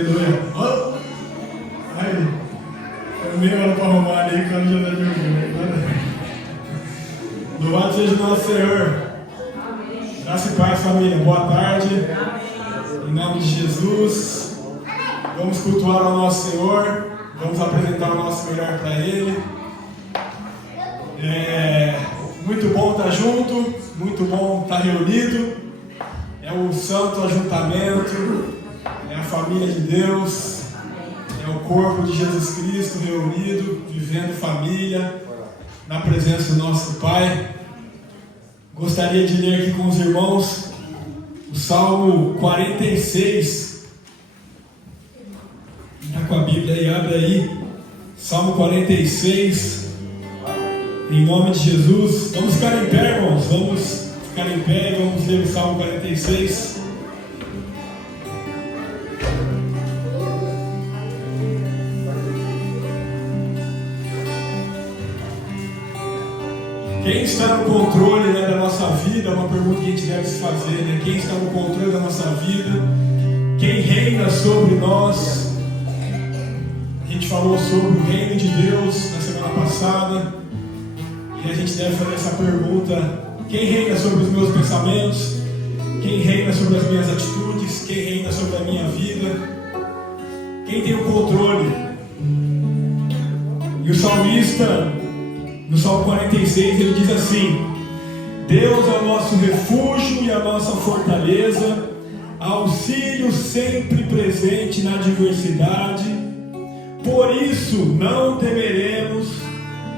Aleluia. Oh. Aí, eu meio hora para arrumar ali, quando já deve ouvir. Louvado seja o nosso Senhor. Graça e paz, família. Boa tarde. Em nome de Jesus. Vamos cultuar ao nosso Senhor. Vamos apresentar o nosso melhor para Ele. Muito bom estar junto. Muito bom estar reunido. É o santo ajuntamento. É a família de Deus. É o corpo de Jesus Cristo reunido, vivendo família, na presença do nosso Pai. Gostaria de ler aqui com os irmãos o Salmo 46. Está com a Bíblia aí, abre aí. Salmo 46. Em nome de Jesus. Vamos ficar em pé, irmãos. Vamos ficar em pé e vamos ler o Salmo 46. Quem está no controle, da nossa vida? É uma pergunta que a gente deve se fazer, Quem está no controle da nossa vida? Quem reina sobre nós? A gente falou sobre o reino de Deus na semana passada, e a gente deve fazer essa pergunta: quem reina sobre os meus pensamentos? Quem reina sobre as minhas atitudes? Quem reina sobre a minha vida? Quem tem o controle? E o salmista, no Salmo 46, ele diz assim: Deus é o nosso refúgio e a nossa fortaleza, auxílio sempre presente na adversidade. Por isso não temeremos,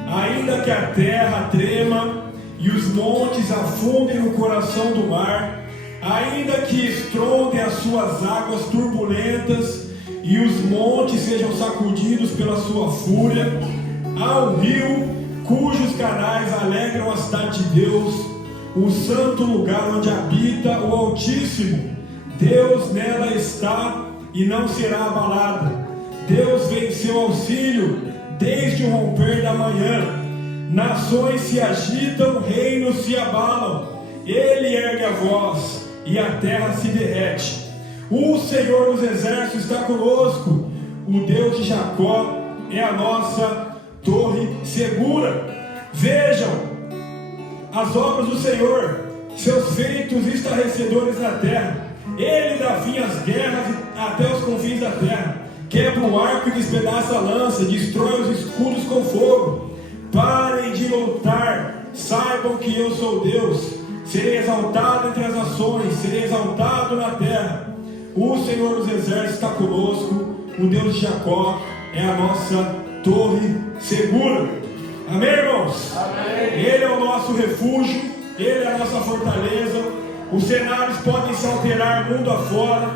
ainda que a terra trema e os montes afundem no coração do mar, ainda que estrondem as suas águas turbulentas e os montes sejam sacudidos pela sua fúria. Há um rio cujos canais alegram a cidade de Deus, o santo lugar onde habita o Altíssimo. Deus nela está e não será abalada. Deus vem em seu auxílio desde o romper da manhã. Nações se agitam, reinos se abalam. Ele ergue a voz e a terra se derrete. O Senhor dos exércitos está conosco. O Deus de Jacó é a nossa torre segura. Vejam as obras do Senhor, seus feitos estarrecedores na terra. Ele dá fim às guerras até os confins da terra. Quebra o arco e despedaça a lança, destrói os escudos com fogo. Parem de lutar, saibam que eu sou Deus. Serei exaltado entre as nações, serei exaltado na terra. O Senhor dos exércitos está conosco. O Deus de Jacó é a nossa torre segura. Amém, irmãos? Amém. Ele é o nosso refúgio, Ele é a nossa fortaleza. Os cenários podem se alterar mundo afora,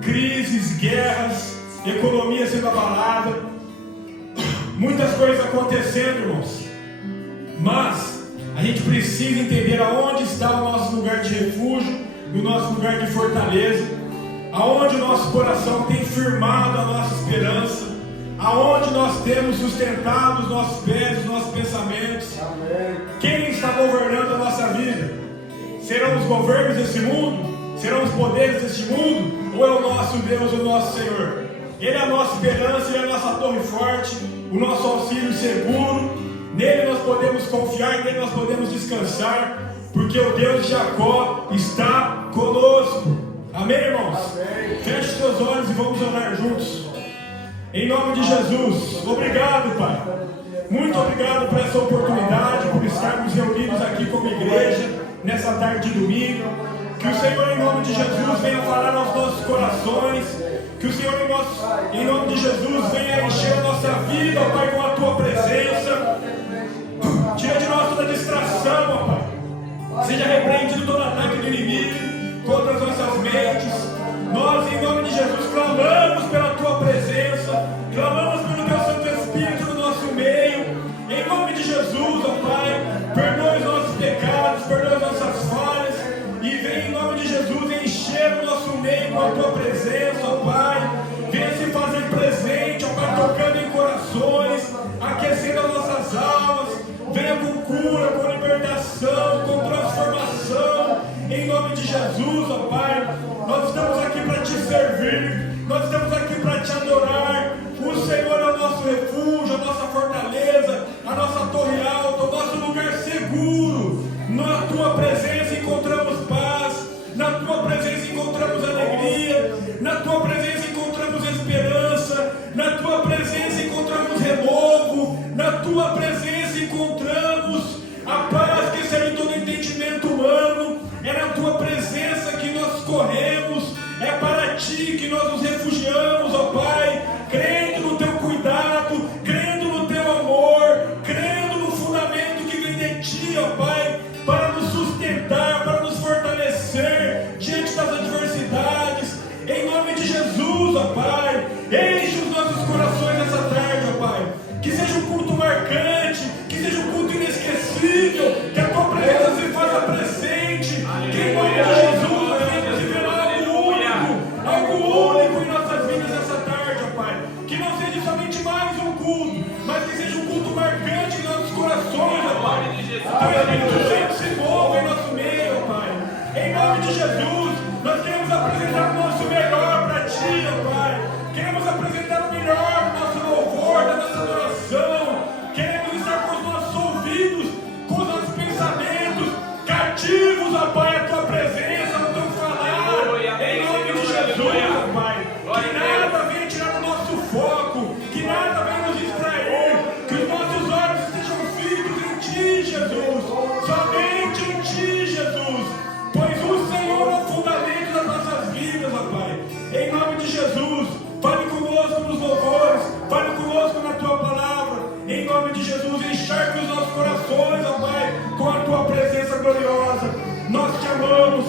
crises, guerras, economia sendo abalada, muitas coisas acontecendo, irmãos. Mas a gente precisa entender aonde está o nosso lugar de refúgio, o nosso lugar de fortaleza, aonde o nosso coração tem firmado a nossa esperança, aonde nós temos sustentado os nossos pés, os nossos pensamentos. Amém. Quem está governando a nossa vida? Serão os governos desse mundo? Serão os poderes deste mundo? Ou é o nosso Deus, o nosso Senhor? Ele é a nossa esperança, Ele é a nossa torre forte, o nosso auxílio seguro. Nele nós podemos confiar, nele nós podemos descansar, porque o Deus de Jacó está conosco. Amém, irmãos? Amém. Feche seus olhos e vamos orar juntos. Em nome de Jesus, obrigado, Pai. Muito obrigado por essa oportunidade, por estarmos reunidos aqui como igreja, nessa tarde de domingo. Que o Senhor, em nome de Jesus, venha falar aos nossos corações. Que o Senhor, em nome de Jesus, venha encher a nossa vida, ó Pai, com a Tua presença. Tira de nós toda distração, ó Pai. Seja repreendido todo ataque do inimigo contra as nossas mentes. Nós, em nome de Jesus, clamamos pela Tua presença, clamamos pelo Teu Santo Espírito no nosso meio. Em nome de Jesus, ó Pai, perdoe os nossos pecados, perdoe as nossas falhas, e vem em nome de Jesus encher o nosso meio com a Tua presença, ó Pai. Venha se fazer presente, ó Pai, tocando em corações, aquecendo as nossas almas. Venha com cura, com libertação, com transformação, em nome de Jesus, ó Pai. Nós estamos aqui para Te servir, nós estamos aqui para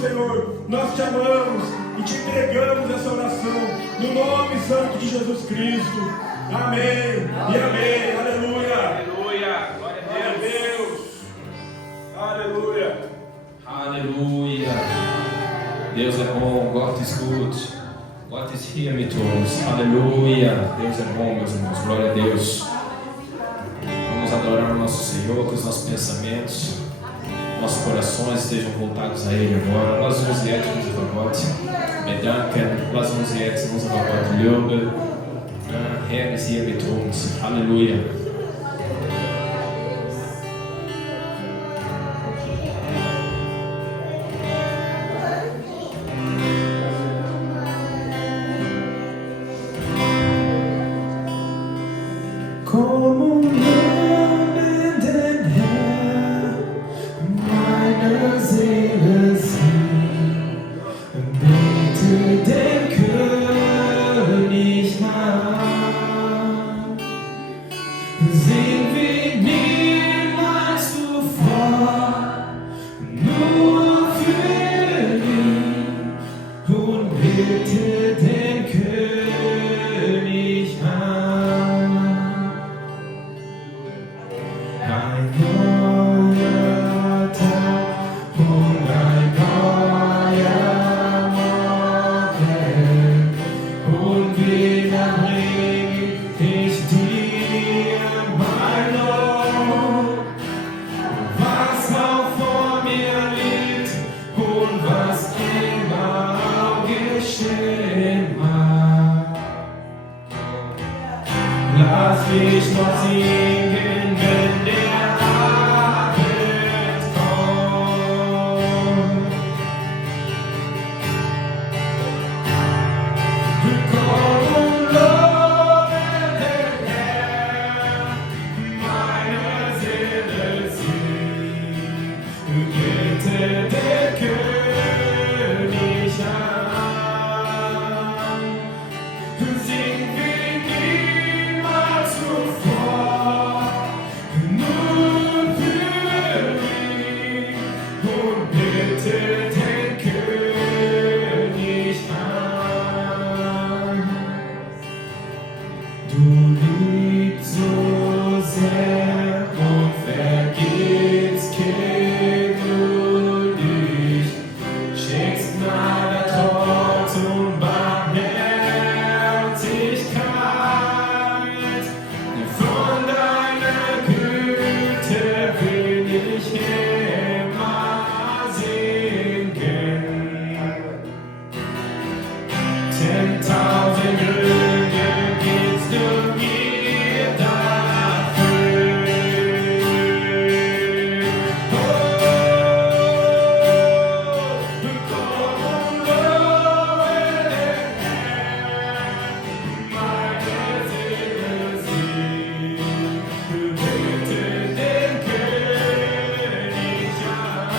Senhor, nós te amamos e te entregamos essa oração, no nome santo de Jesus Cristo. Amém e amém. Aleluia. Aleluia. Glória a Deus. Aleluia. Aleluia. Deus é bom. Gott ist gut. Gott ist hier mit uns. Aleluia. Deus é bom, meus irmãos. Glória a Deus. Vamos adorar o nosso Senhor, que os nossos pensamentos, nossos corações estejam voltados a Ele agora. Lass uns jetzt unsere Gott bedanken. Lass uns jetzt unsere Gott loben. Herr ist hier mit uns. Halleluja. Como den Herr, meine Seele singt, bete den König an. Sing wie niemals zuvor, nur für ihn und bete den König an. Ein neuer Tag und ein neuer Morgen, und wieder bring ich dir mein Lob, was auch vor mir liegt und was immer auch geschehen mag. Lass mich noch singen, wenn der Abend kommt. Komm und lobe den Herrn, meine Seele singt, bete den König an. Sing wie niemals zuvor, nur für ihn, und bete den König an. Du liebst so sehr und vergibst geduldig, schenkst Gnade, Trotz und Barmherzigkeit. Von deiner Güte will ich immer singen. 10.000 Gründe gibst du mir dafür. Komm und lobe den Herrn, meine Seele singt, bete den König an.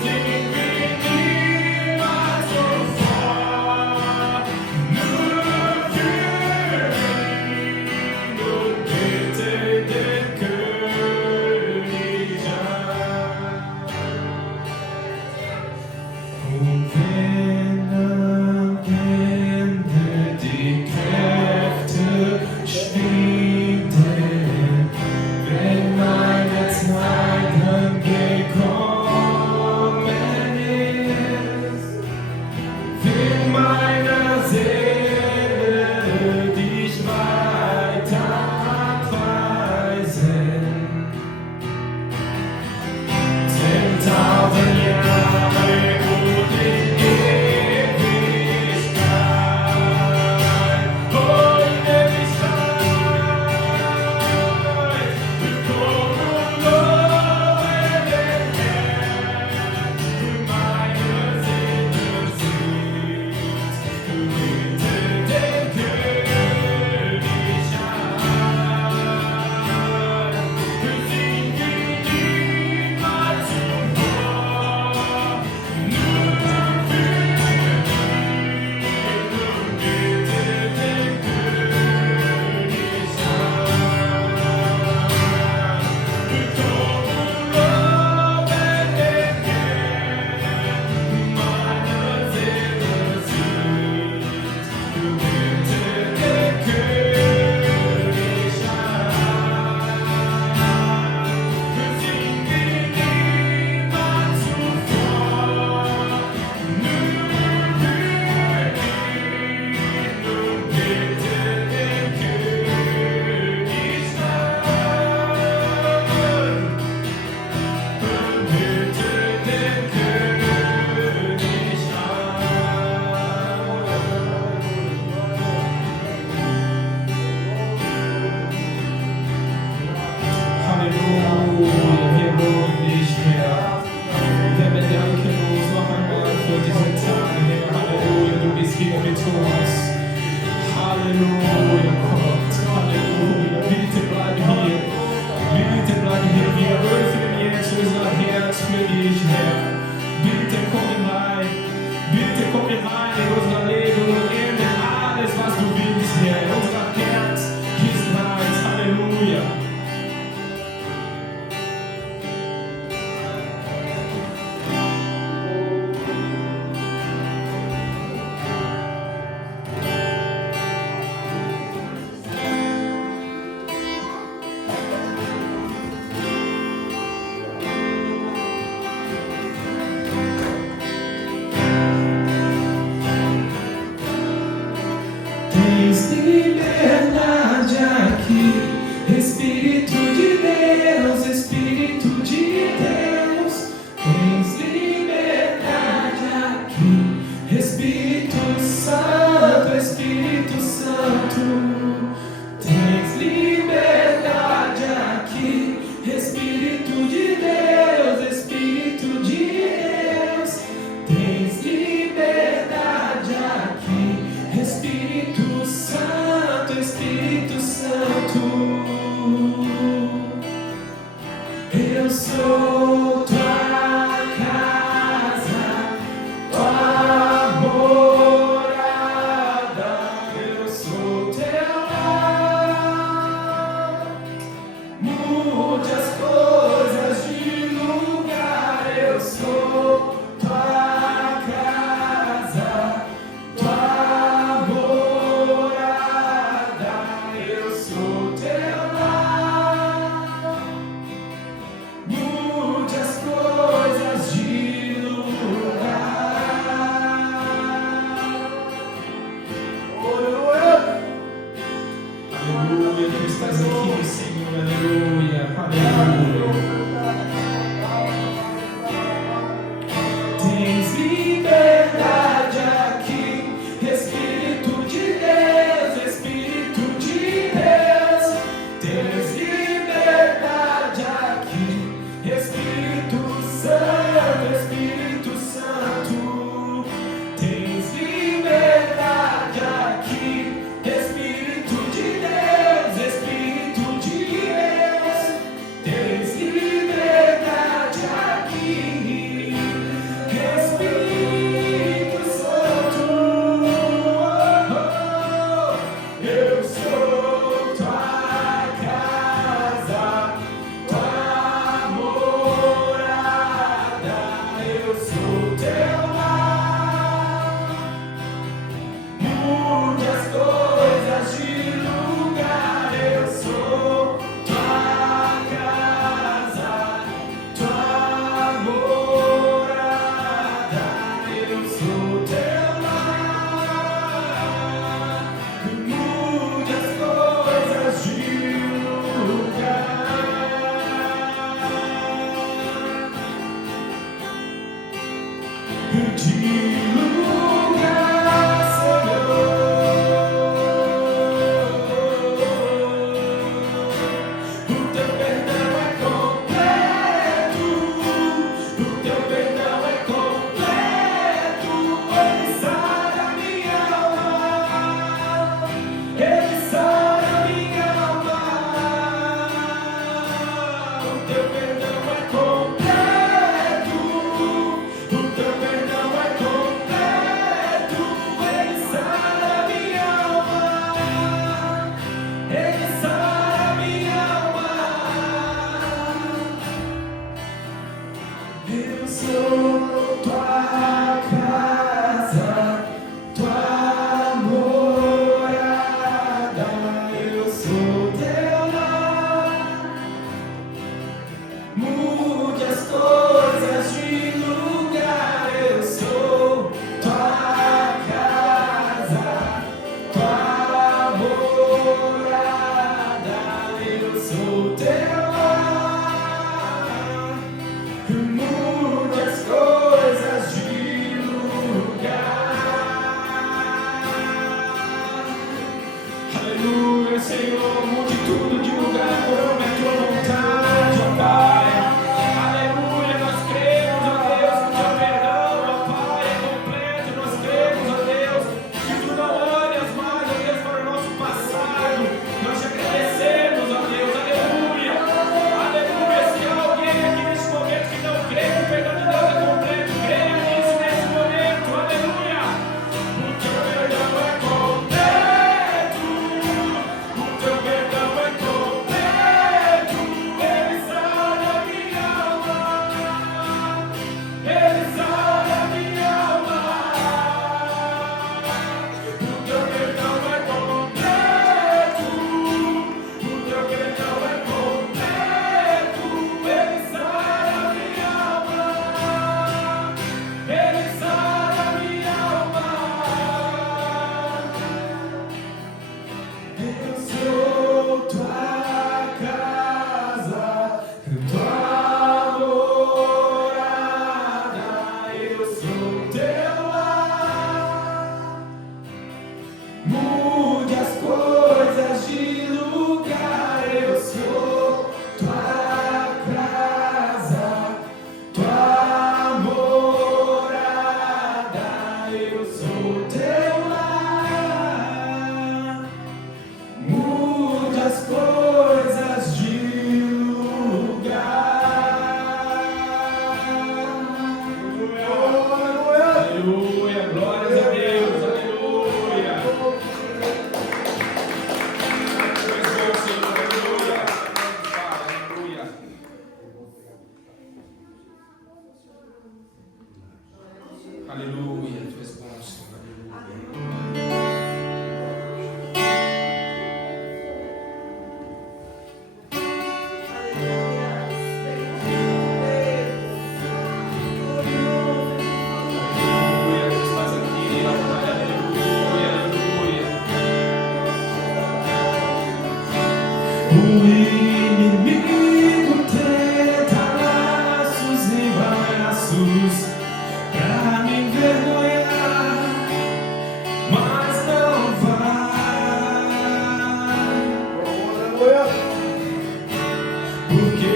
Sing wie niemals zuvor, diese Tage, Herr, Halleluja, du bist hier mit uns. Halleluja, Gott, Halleluja, bitte bleib hier, wir öffnen jetzt unser Herz für dich, Herr. Bitte komm hinein in unser Leben und ändere alles, was du willst, Herr. Unser Herz ist rein, Halleluja. Tens liberdade aqui, Espírito de Deus, Espírito de Deus. Tens liberdade aqui, Espírito Santo, Espírito Santo. Tens liberdade aqui, Espírito de Deus, Espírito de Deus. Tens liberdade aqui, Espírito Santo, Espírito Santo. Eu sou tua casa, tua morada. Eu sou teu lar. Mude as coisas de lugar. Eu sou tua casa, tua morada. Eu sou teu lar. Mude as coisas de lugar. Aleluia, tu estás aqui, Senhor, aleluia, aleluia. Tens liberdade aqui, Espírito de Deus, Espírito de Deus. Tens liberdade aqui, Espírito Santo, Espírito Santo. Tens liberdade aqui, Espírito de Deus, Espírito de Deus. Tens liberdade aqui, Espírito Santo. Eu sou tua casa, tua morada. Eu sou teu lar. Mude as coisas de lugar. Eu sou tua casa, tua morada. Eu sou teu lar. Mude as coisas de lugar. De lugar, Senhor. O teu perdão é completo, o teu perdão é completo. Ele sara minha alma, ele sara minha alma. O teu perdão é completo, o teu perdão é completo. Ele sara minha alma, ele sara minha alma. Eu sou tua casa, tua morada. Eu sou teu lar. Mude as coisas de lugar. Eu sou tua casa, tua morada. Eu sou teu lar. Mude as coisas de lugar. Aleluia, Senhor, mude tudo de lugar, conforme a tua vontade, ó Pai. Aleluia, nós cremos, ó Deus, que o teu perdão, ó Pai, é inimigo tenta laços e braços pra me envergonhar, mas não vai, porque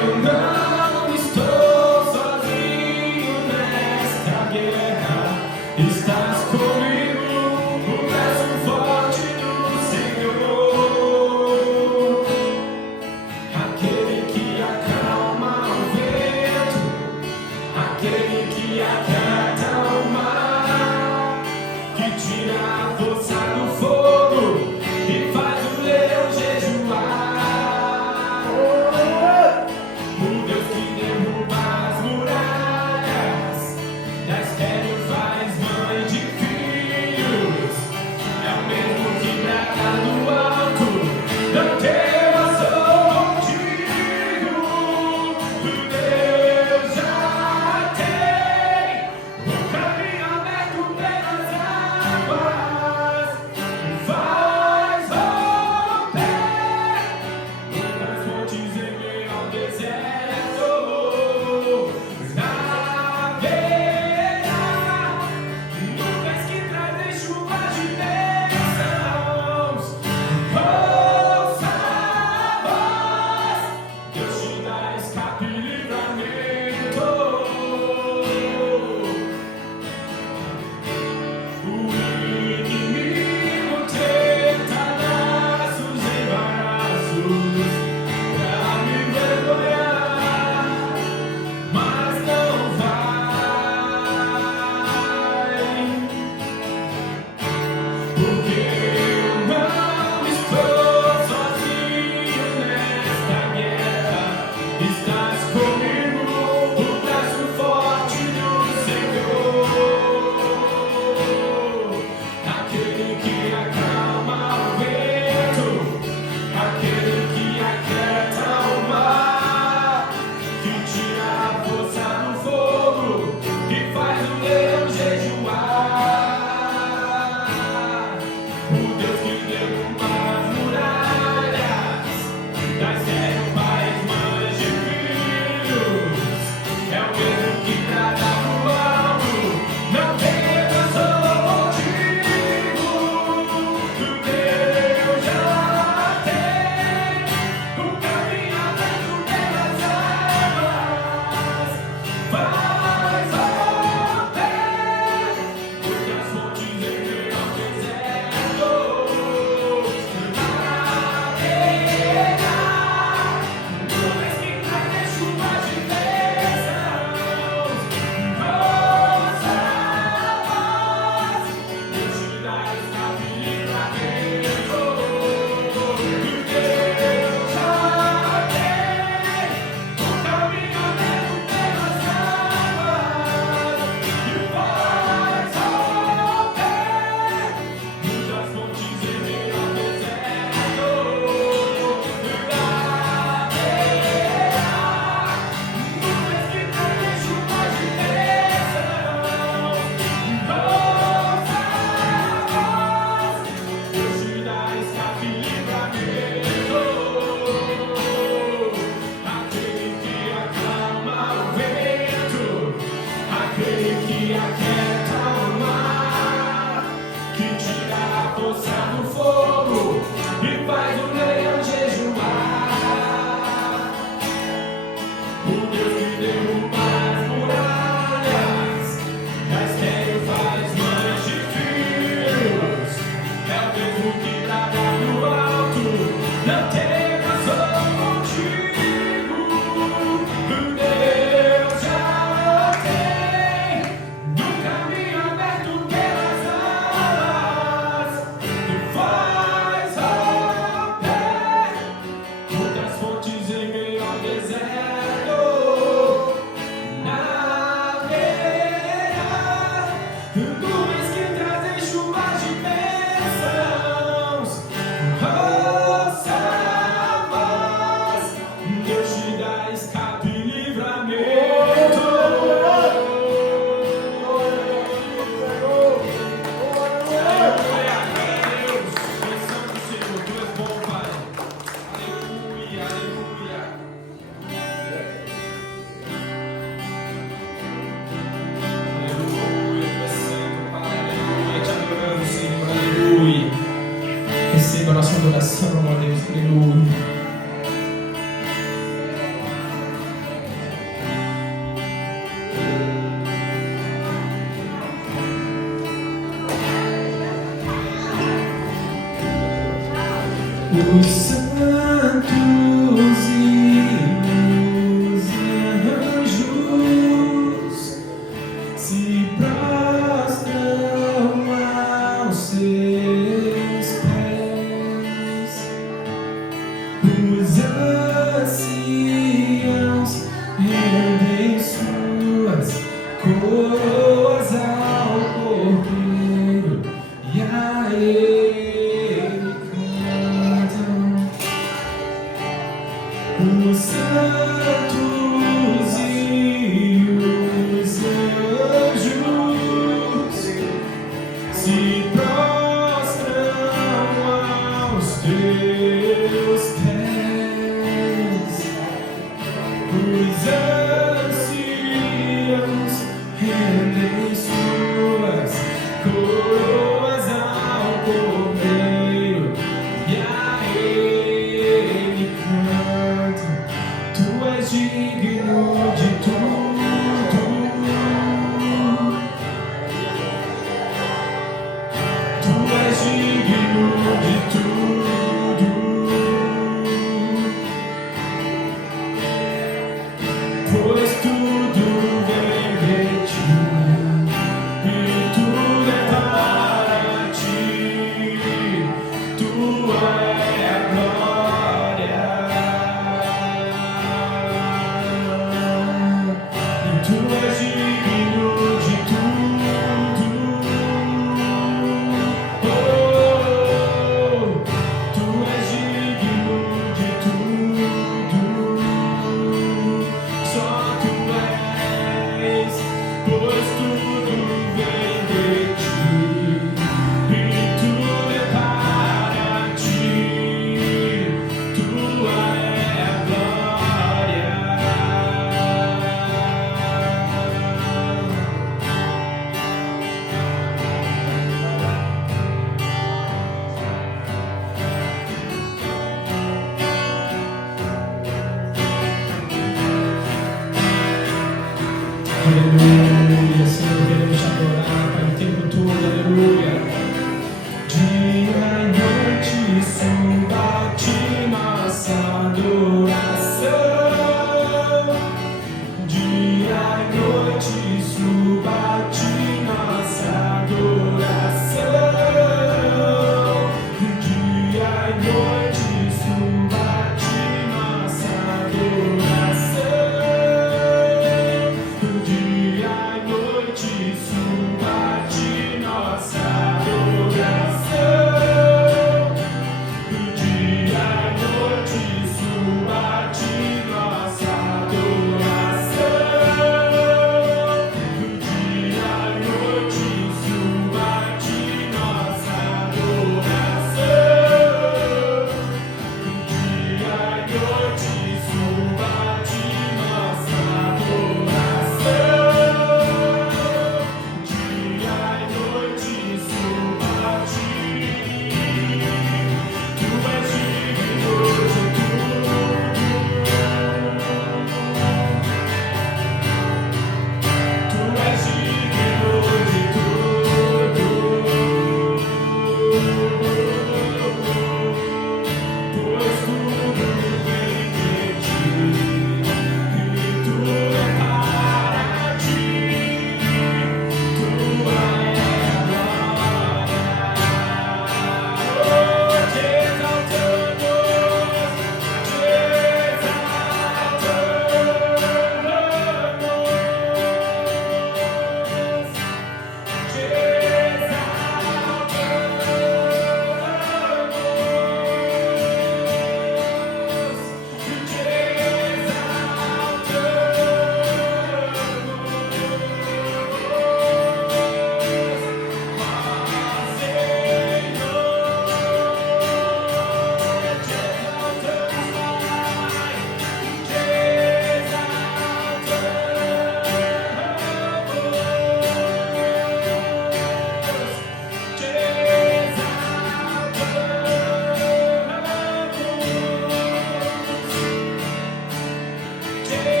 eu não estou sozinho nesta guerra. Estás comigo, o braço forte do Senhor, aquele que acalma o vento, aquele que acata o mar, que tira a força do fogo e faz o leão jejuar. O Deus que derruba as muralhas, da estéril faz mãe de filhos, é o mesmo que brada do alto, não temas, sou contigo. O Deus já tem o caminho aberto pelas águas, faz romper as fontes em meio ao deserto, navegará nuvens que trazem chuvas de bênçãos. Ouça a voz, Deus te dá escape e livramento. O inimigo tenta laços e embaraços pra me envergonhar, mas não vai, porque eu não estou sozinho nesta guerra. Estás comigo, o braço forte do Senhor, aquele que acalma o vento, aquele que aquieta o mar, que tira a força do fogo e faz o leão jejuar. O Deus que derruba as muralhas, da estéril faz mães de filhos, é o mesmo que brada no alto, não temas, sou contigo. O Deus já tem o caminho aberto pelas águas, faz romper, porque as fontes em meio ao deserto, navegará nuvens que trazem chuvas de bênçãos. Ouça a voz, Deus te dá escape e livramento. O Deus já tem o caminho aberto pelas águas, e faz romper muitas fontes em meio ao deserto. Navegará nuvens que trazem chuvas de bênçãos. Ouça a voz, Deus te dá escape e livramento. Aquele que acalma o vento, aquele que aquieta o mar, que tira a força do fogo e faz o leão jejuar. O Deus que derruba as muralhas, da estéril faz mães de filhos, é o mesmo que brada no alto, não temas, sou contigo. O Deus já tem um caminho aberto pelas águas, e faz romper muitas fontes em meio ao deserto. Navegará nuvens que trazem chuvas de bênçãos. Ouça a voz, Deus te dá escape e livramento. Aleluia, Deus, bênção do Senhor, tu és bom, Pai. Aleluia. adoração a Deus, aleluia. Os santos e os anjos se prostram aos seus pés, os anciãos rendem suas coroas ao Cordeiro e a Ele.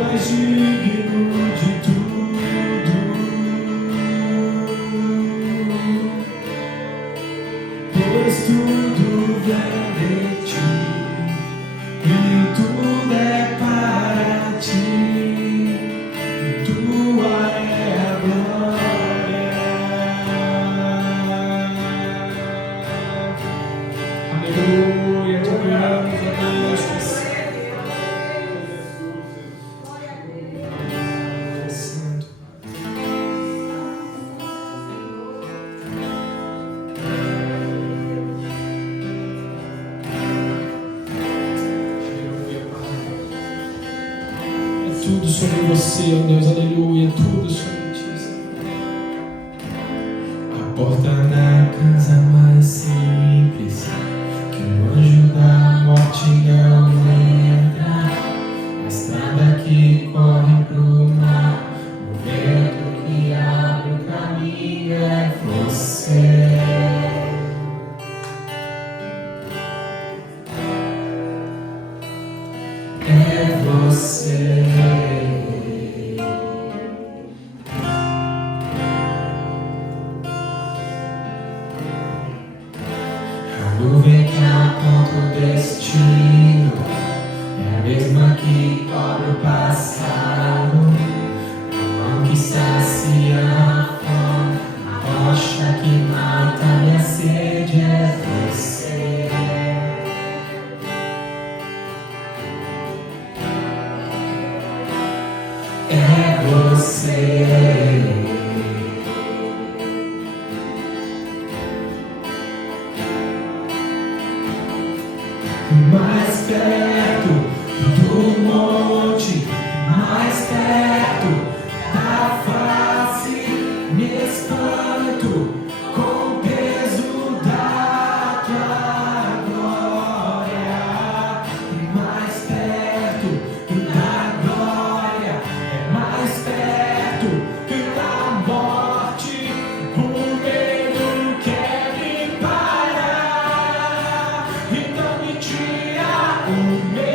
és digno de tudo, pois tudo vem de ti e tudo é para ti, e tua é a glória. Aleluia, te adoramos, ó Deus. Tudo sobre você, ó Deus, aleluia, tudo sobre ti, Senhor. A porta da casa mais simples, que o anjo da morte não entra, a estrada que corre pro mar, o vento que abre o caminho é você. É você. A nuvem que aponta o destino é a mesma que cobre o passado, a mão que sacia a fome, a rocha que mata minha sede é você. É você. Mais perto do monte, mais perto da face, me espanto com o peso da tua glória. Mais perto da glória, é mais perto da morte, o medo quer me parar, então me tira o medo.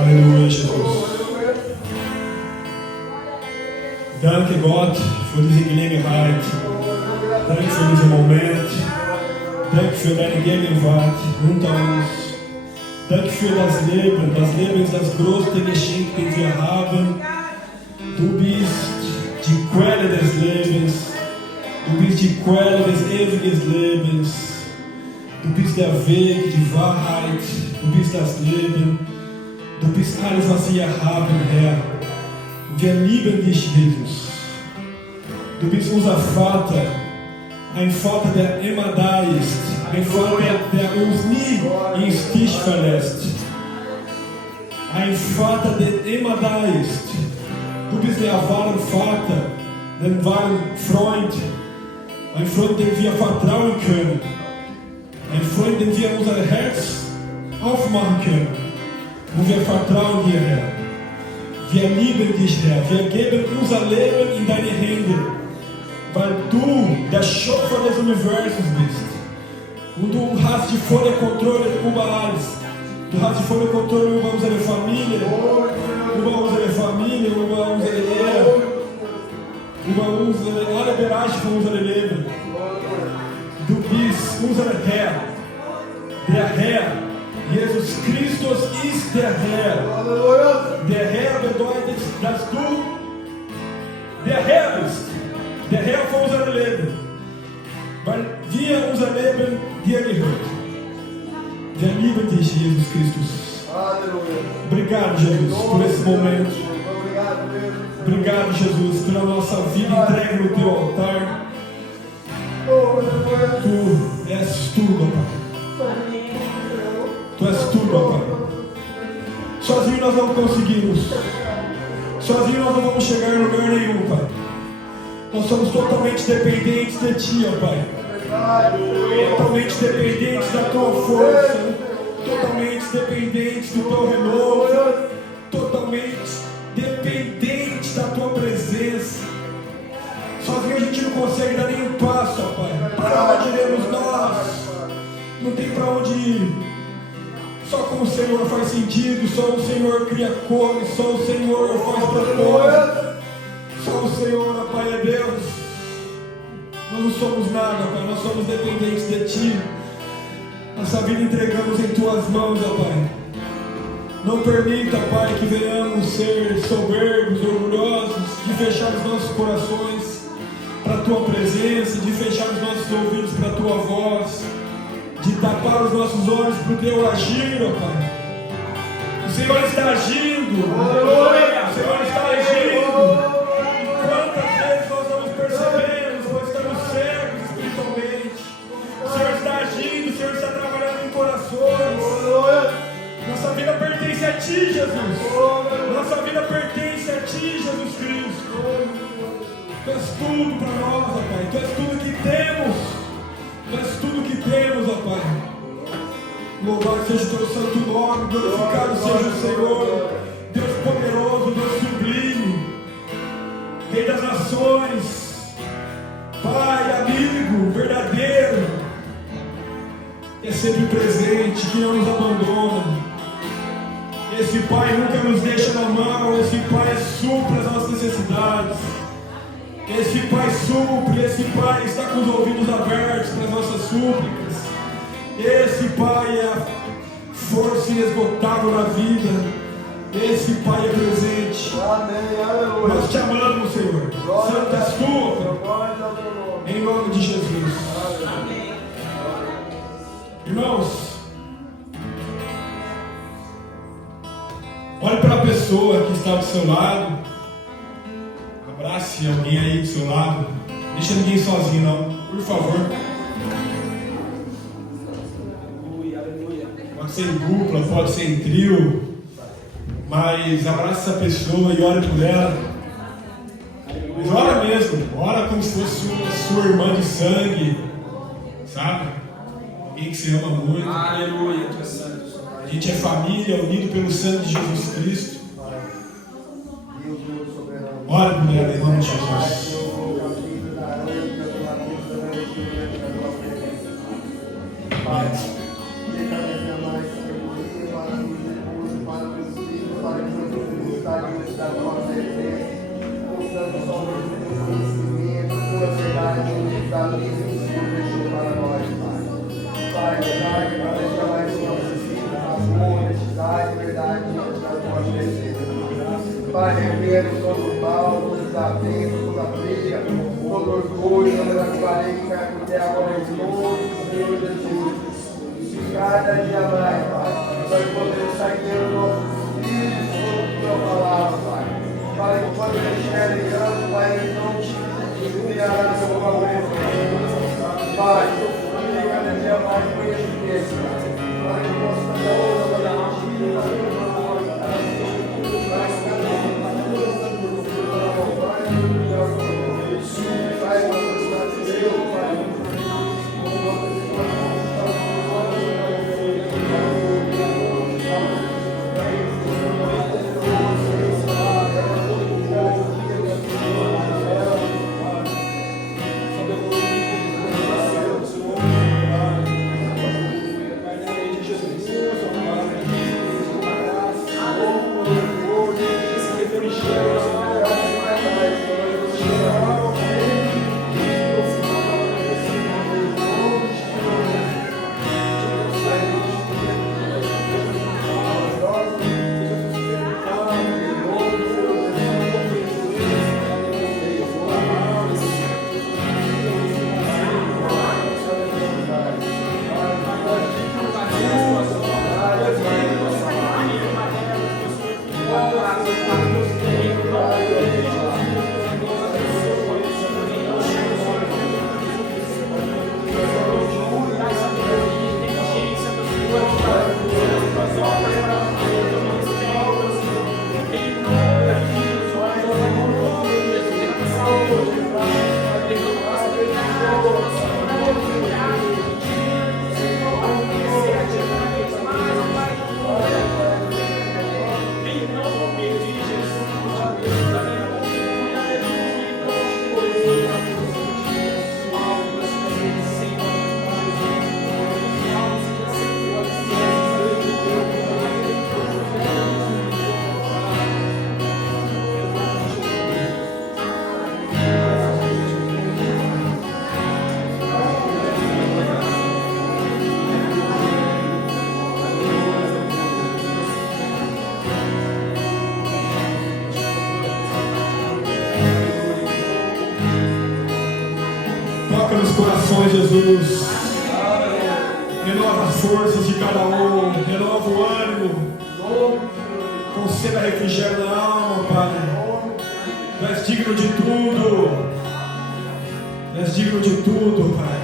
Aleluia, Jesus. Danke Gott für diese Gelegenheit. Danke für diesen Moment. Danke für deine Gegenwart unter uns. Danke für das Leben. Das Leben ist das größte Geschenk, das wir haben. Du bist die Quelle des Lebens. Du bist die Quelle des ewigen Lebens. Du bist der Weg, die Wahrheit. Du bist das Leben. Du bist alles, was wir haben, Herr. Wir lieben dich, Jesus. Du bist unser Vater. Ein Vater, der immer da ist. Ein Vater, der uns nie im Stich verlässt. Ein Vater, der immer da ist. Du bist der wahre Vater, der wahre Freund. Ein Freund, dem wir vertrauen können. Ein Freund, dem wir unser Herz aufmachen können. Wo wir vertrauen dir, Herr. Wir lieben dich, Herr. Wir geben unser Leben in deine Hände. Weil du der Schöpfer des Universums bist. Und du hast die volle Kontrolle über alles. Du hast die volle Kontrolle über unsere Familie. Über unsere Familie, über unsere Ehe. Über alle Bereiche von unserem Leben. Du bist unser Herr. Der Herr. Jesus Christus ist der Herr. Der Herr bedeutet, dass du der Herr bist. Der Herr von unserem Leben. Weil wir unser Leben dir gehört. Wir lieben dich, Jesus Christus. Obrigado, Jesus, por esse momento. Obrigado, Jesus, pela nossa vida entregue no teu altar. Tu és tudo, Pai. Tu és tudo, Pai. Sozinho nós não conseguimos. Sozinho nós não vamos chegar em lugar nenhum, Pai. Nós somos totalmente dependentes de Ti, ó Pai. Totalmente dependentes da Tua força. Totalmente dependentes do Teu renovo. Totalmente dependentes da Tua presença. Sozinho a gente não consegue dar nenhum passo, ó Pai. Para onde iremos nós? Não tem para onde ir. Só com o Senhor faz sentido. Só o Senhor cria cores. Só o Senhor faz propósito. Só o Senhor, ó Pai, é Deus. Nós não somos nada, Pai. Nós somos dependentes de Ti. Nossa vida entregamos em Tuas mãos, ó Pai. Não permita, Pai, que venhamos ser soberbos, orgulhosos, de fechar os nossos corações para a Tua presença, de fechar os nossos ouvidos para a Tua voz, de tapar os nossos olhos para o Teu agir, ó Pai. O Senhor está agindo. Aleluia. O Senhor está agindo. Quantas vezes nós não nos percebemos, nós estamos cegos espiritualmente. O Senhor está agindo, o Senhor está trabalhando em corações. Nossa vida pertence a Ti, Jesus. Nossa vida pertence a Ti, Jesus Cristo. Tu és tudo para nós, ó Pai. Tu és tudo que temos. Tu és tudo que temos, ó Pai. Louvado seja o Teu santo nome, glorificado seja o Senhor. Deus poderoso, Deus sublime. Rei das nações, Pai, amigo, verdadeiro, é sempre presente, que não nos abandona. Esse Pai nunca nos deixa na mão, esse Pai supre as nossas necessidades. Esse Pai supre, esse Pai está com os ouvidos abertos para as nossas súplicas. Esse Pai é a força inesgotável na vida. Esse Pai é presente. Amém, aleluia. Nós te amamos, Senhor. Santo és Tu. Em nome de Jesus. Amém. Irmãos, olhe para a pessoa que está do seu lado. Abrace alguém aí do seu lado. Não deixa ninguém sozinho, não. Por favor. Pode ser em dupla, pode ser em trio. Mas abraça essa pessoa e ore por ela. Mas ora mesmo, ora como se fosse sua irmã de sangue, sabe? Alguém que se ama muito. Aleluia, Tu és santo. A gente é família, unido pelo sangue de Jesus Cristo. Ora por ela em nome de Jesus. Amém. Pai, repreendo todo o mal, todo desatento, toda briga, todo orgulho, toda aparência, até agora em nome do Senhor Jesus. Cada dia mais, Pai, nós podemos sair do nosso espírito, tua palavra, Pai. Pai, quando eles estiverem ligando, Pai, eles não te enviará seu favor. Pai, cada dia mais conhecimento, Pai, que possa dar outra da nossa vida. Nos corações, Jesus, renova as forças de cada um, renova o ânimo, conceda refrigério na alma, Pai. Tu és digno de tudo, tu és digno de tudo, Pai.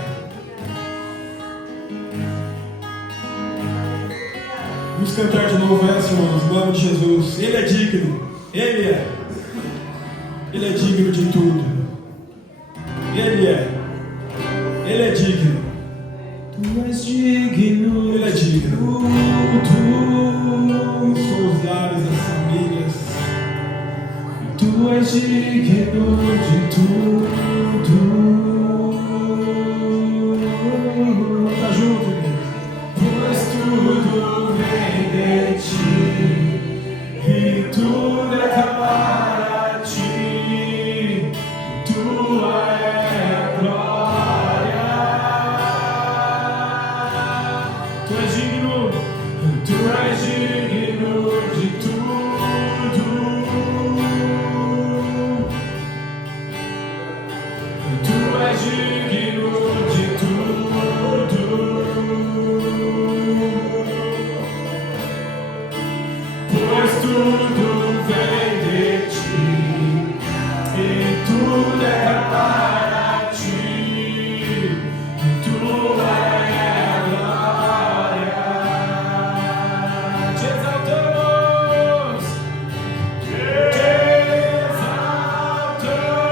Vamos cantar de novo essa, irmãos, em nome de Jesus. Ele é digno, Ele é digno de tudo, Ele é digno. Tu és digno. Ele é digno. Abençoa os lares, as famílias. Tu és digno de tudo. Tá junto, Deus. Pois tudo vem de ti e tudo é para ti. Tua é a glória. Tu és digno de tudo. Tu és digno de tudo. Pois tudo vem de ti e tudo é para ti. Tua é a glória. Te exaltamos, te exaltamos.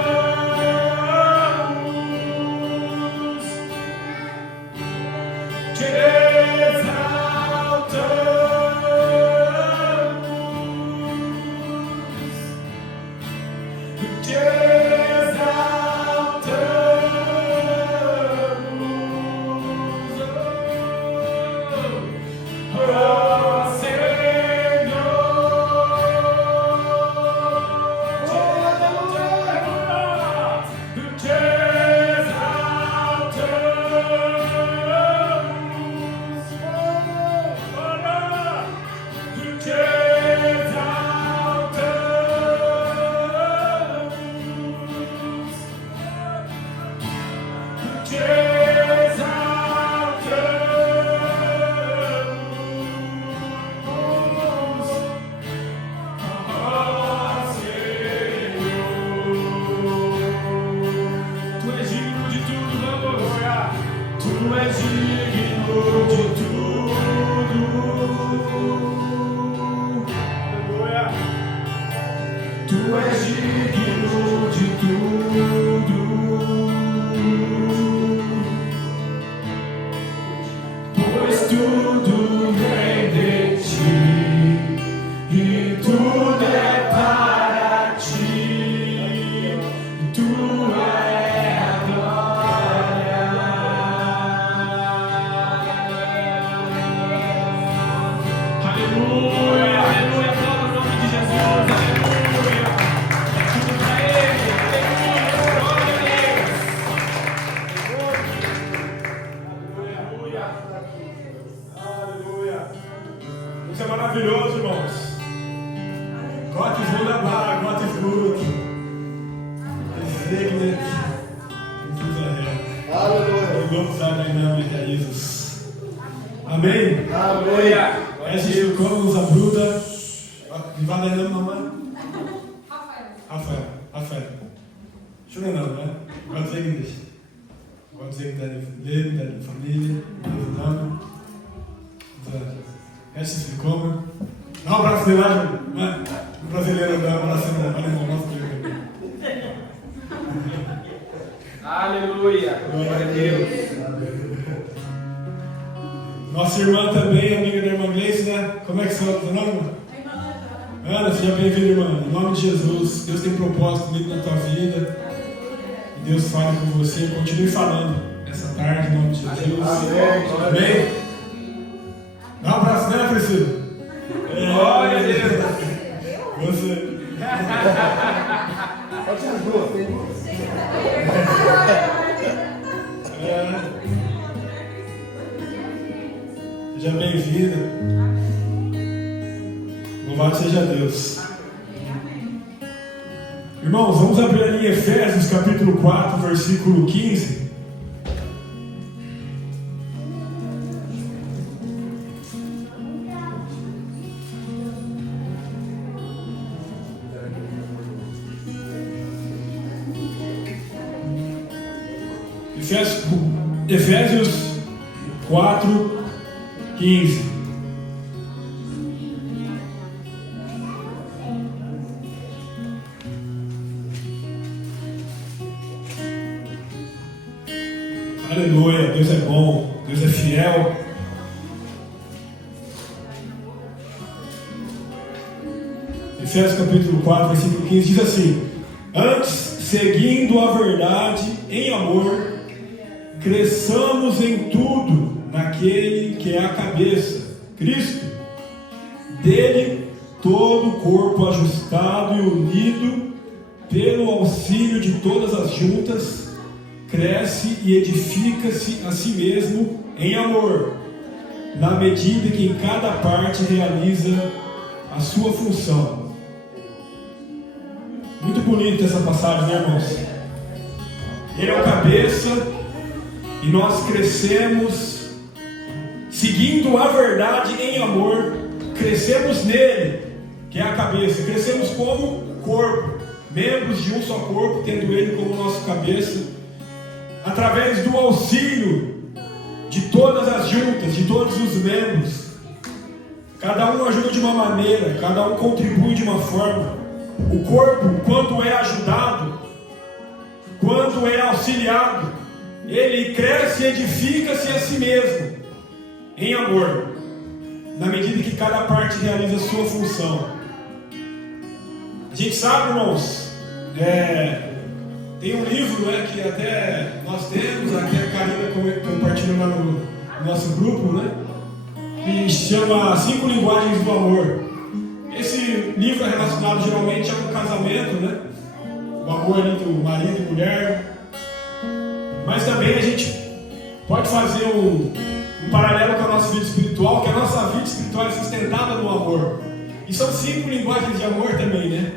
Aleluia, aleluia, aplauda o nome de Jesus, aleluia. É tudo para Ele, aleluia, glória a Deus. Aleluia. Isso é maravilhoso, irmãos. Gott ist wunderbar, Gott ist gut. Segnet unser Herr. Aleluia. Lob sei dein Name, Herr Jesus. Amen. Aleluia. Herzlich willkommen, unser Bruder. Wie war dein Name nochmal? Raphael. Schöner Name, ne? Gott segne dich. Gott segne dein Leben, deine Familie, deinen Namen. Herzlich willkommen. Dá um abraço de lá, né? O brasileiro dá um abraço de lá, no nosso tempo. Aleluia, glória a Deus. Nossa irmã também, amiga da irmã Gleice, né? Como é que você é o nome? Ana, seja bem-vinda, irmã. Em nome de Jesus, Deus tem propósito bonito na tua vida. E Deus fala com você. Continue falando essa tarde, em nome de Jesus. Amém. Dá um abraço nela, Priscila. Glória a Deus. Você. Pode ser as duas. Seja bem-vinda. Louvado seja Deus. Irmãos, vamos abrir ali em Efésios capítulo 4, versículo 15. Efésios 4, 15. Aleluia, Deus é bom, Deus é fiel. Efésios capítulo 4, versículo 15 diz assim: antes, seguindo a verdade em amor, cresçamos em tudo naquele que é a cabeça, Cristo. Dele todo o corpo ajustado e unido pelo auxílio de todas as juntas cresce e edifica-se a si mesmo em amor, na medida que em cada parte realiza a sua função. Muito bonita essa passagem, né, irmãos? Ele é o cabeça e nós crescemos seguindo a verdade em amor, crescemos nele, que é a cabeça, crescemos como corpo, membros de um só corpo, tendo ele como nosso cabeça, através do auxílio de todas as juntas, de todos os membros. Cada um ajuda de uma maneira, cada um contribui de uma forma. O corpo, quando é ajudado, quando é auxiliado, ele cresce e edifica-se a si mesmo em amor, na medida que cada parte realiza a sua função. A gente sabe, irmãos, tem um livro, né, que até nós temos, até a Karina compartilhou lá no nosso grupo, né, que chama 5 Linguagens do Amor. Esse livro é relacionado geralmente a um casamento, né, o amor entre o marido e mulher, mas também a gente pode fazer um paralelo com a nossa vida espiritual, que a nossa vida espiritual é sustentada no amor. E são 5 linguagens de amor também, né,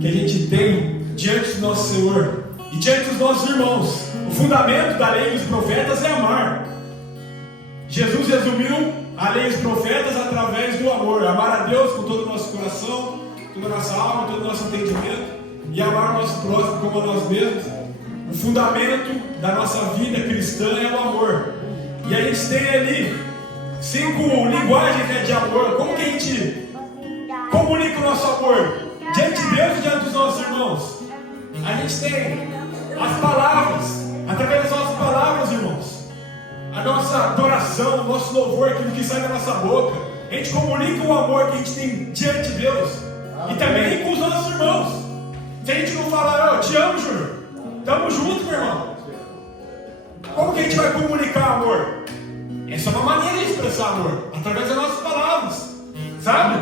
que a gente tem diante do nosso Senhor e diante dos nossos irmãos. O fundamento da lei e dos profetas é amar. Jesus resumiu a lei e os profetas através do amor. Amar a Deus com todo o nosso coração, toda a nossa alma, todo o nosso entendimento, e amar o nosso próximo como a nós mesmos. O fundamento da nossa vida cristã é o amor. E a gente tem ali 5 linguagens de amor. Como que a gente comunica o nosso amor diante de Deus e diante dos nossos irmãos? A gente tem as palavras, através das nossas palavras, irmãos, a nossa adoração, o nosso louvor, aquilo que sai da nossa boca. A gente comunica o amor que a gente tem diante de Deus e também com os nossos irmãos. Se a gente não falar, eu te amo, Júnior, tamo junto, meu irmão, como que a gente vai comunicar amor? Essa é uma maneira de expressar amor, através das nossas palavras. sabe?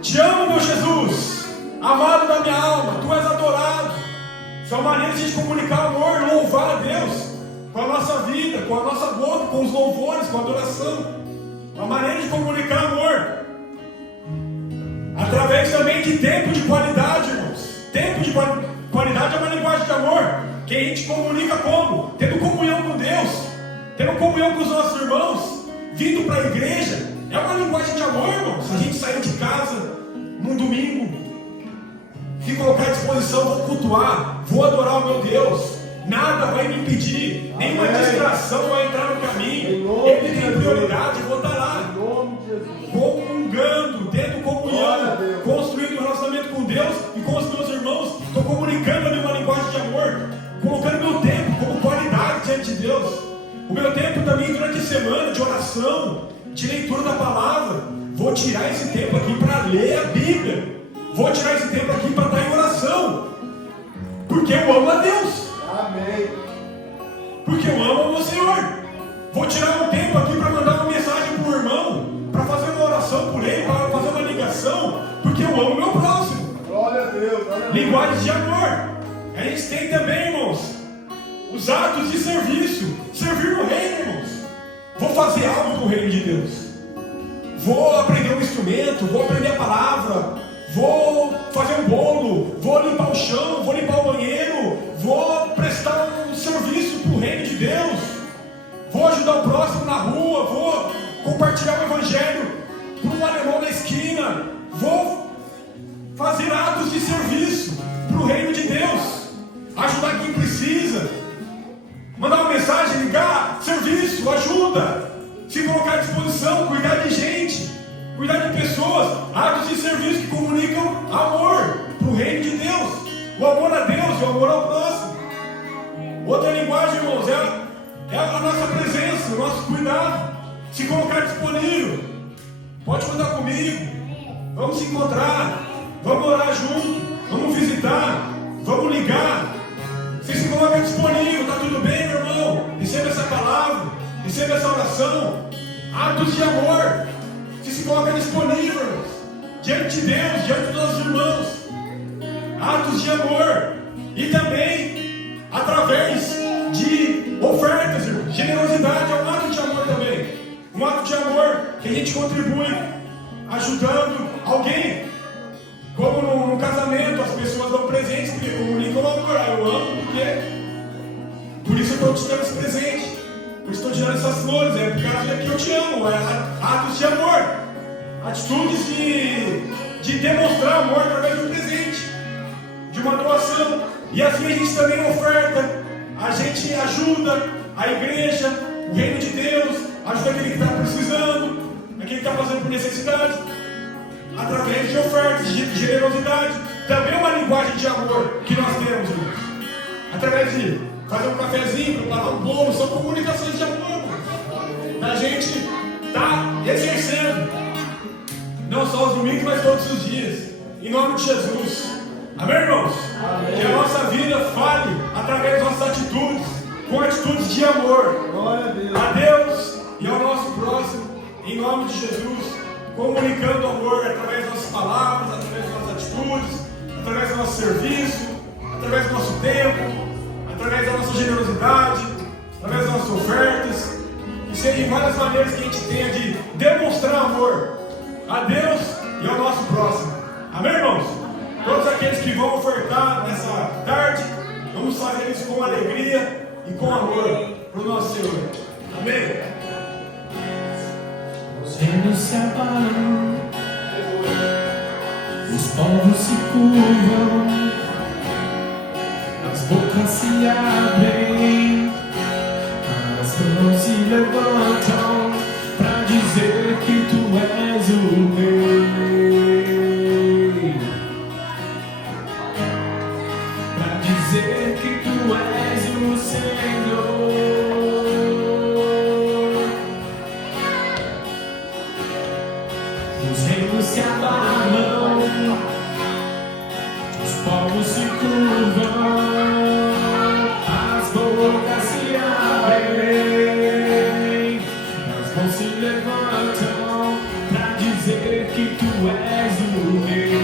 Te amo, meu Jesus, amado da minha alma, tu és adorado. Isso é uma maneira de a gente comunicar amor, louvar a Deus com a nossa vida, com a nossa boca, com os louvores, com a adoração. Uma maneira de comunicar amor através também de tempo de qualidade, irmãos. Tempo de qualidade é uma linguagem de amor que a gente comunica como? Tendo comunhão com Deus, tendo comunhão com os nossos irmãos, vindo para a igreja. É uma linguagem de amor, irmãos. A gente sair de casa num domingo, se colocar à disposição, vou cultuar, vou adorar o meu Deus. Nada vai me impedir, nenhuma distração vai entrar no caminho. Ele tem prioridade, vou estar lá, comungando, tendo comunhão, construindo um relacionamento com Deus e com os meus irmãos. Estou comunicando ali uma linguagem de amor, colocando meu tempo como qualidade diante de Deus. O meu tempo também durante a semana de oração, de leitura da palavra. Vou tirar esse tempo aqui para ler a Bíblia. Vou tirar esse tempo aqui para estar em oração, porque eu amo a Deus. Amém. Porque eu amo o meu Senhor. Vou tirar um tempo aqui para mandar uma mensagem para o irmão, para fazer uma oração por ele, para fazer uma ligação, porque eu amo o meu próximo. Glória a Deus. Linguagem de amor. A gente tem também, irmãos, os atos de serviço. Servir no reino, irmãos. Vou fazer algo para o reino de Deus. Vou aprender um instrumento, vou aprender a palavra, vou fazer um bolo, vou limpar o chão, vou limpar o banheiro, vou prestar um serviço para o reino de Deus, vou ajudar o próximo na rua, vou compartilhar o evangelho para um alemão na esquina, vou fazer atos de serviço para o reino de Deus, ajudar quem precisa, mandar uma mensagem, ligar, serviço, ajuda, se colocar à disposição, cuidar de gente, cuidar de pessoas, atos de serviço que comunicam amor para o reino de Deus, o amor a Deus e o amor ao próximo. Outra linguagem, irmãos, é a nossa presença, o nosso cuidado, se colocar disponível. Pode contar comigo, vamos se encontrar, vamos orar junto, vamos visitar, vamos ligar. Você se coloca disponível, está tudo bem, meu irmão? Receba essa palavra, receba essa oração. Atos de amor. Você se coloca disponível, irmãos, diante de Deus, diante dos nossos irmãos. Atos de amor. E também através de ofertas, irmãos. Generosidade é um ato de amor também. Um ato de amor que a gente contribui ajudando alguém. Como no casamento, as pessoas dão presentes porque comunicam o amor. Eu amo porque por isso eu estou te dando esse presente. Por isso estou te dando essas flores. É por causa que eu te amo. É atos de amor. Atitudes de demonstrar amor através do presente, de uma doação. E assim a gente também oferta. A gente ajuda a igreja, o reino de Deus, ajuda aquele que está precisando, aquele que está passando por necessidade, através de ofertas, de generosidade. Também é uma linguagem de amor que nós temos, irmãos. Através de fazer um cafezinho, preparar um bolo, são comunicações de amor. A gente está exercendo, não só os domingos, mas todos os dias. Em nome de Jesus. Amém, irmãos? Amém. Que a nossa vida fale através das nossas atitudes, com atitudes de amor. Glória a Deus. A Deus e ao nosso próximo, em nome de Jesus. Comunicando amor através das nossas palavras, através das nossas atitudes, através do nosso serviço, através do nosso tempo, através da nossa generosidade, através das nossas ofertas. Que sejam várias maneiras que a gente tenha de demonstrar amor a Deus e ao nosso próximo. Amém, irmãos? Todos aqueles que vão ofertar nessa tarde, vamos fazer isso com alegria e com amor para o nosso Senhor. Amém? Os reinos se abalam, os povos se curvam, as bocas se abrem, as mãos se levantam para dizer que tu és o rei. Dizer que tu és o Senhor. Os reinos se abalam, os povos se curvam, as bocas se abrem, as mãos se levantam para dizer que que tu és o rei,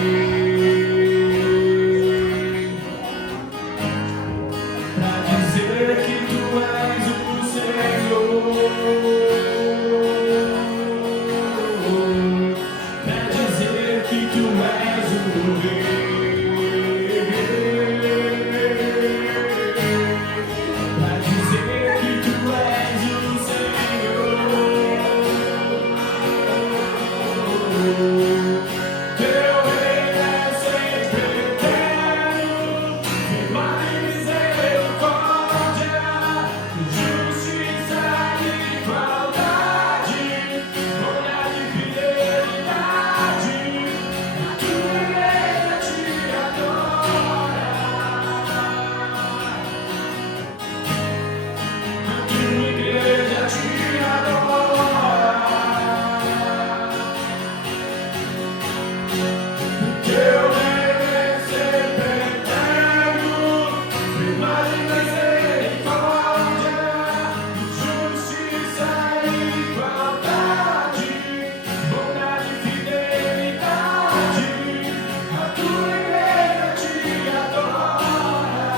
pra dizer que tu és o Senhor, pra dizer que tu és o rei, pra dizer que tu és o Teu reino é sempre eterno, firmado em misericórdia, justiça e igualdade, bondade e fidelidade. A tua igreja te adora, a tua igreja te adora. Teu reino é sempre eterno, firmado em misericórdia, justiça e igualdade, bondade e fidelidade. A tua igreja te adora,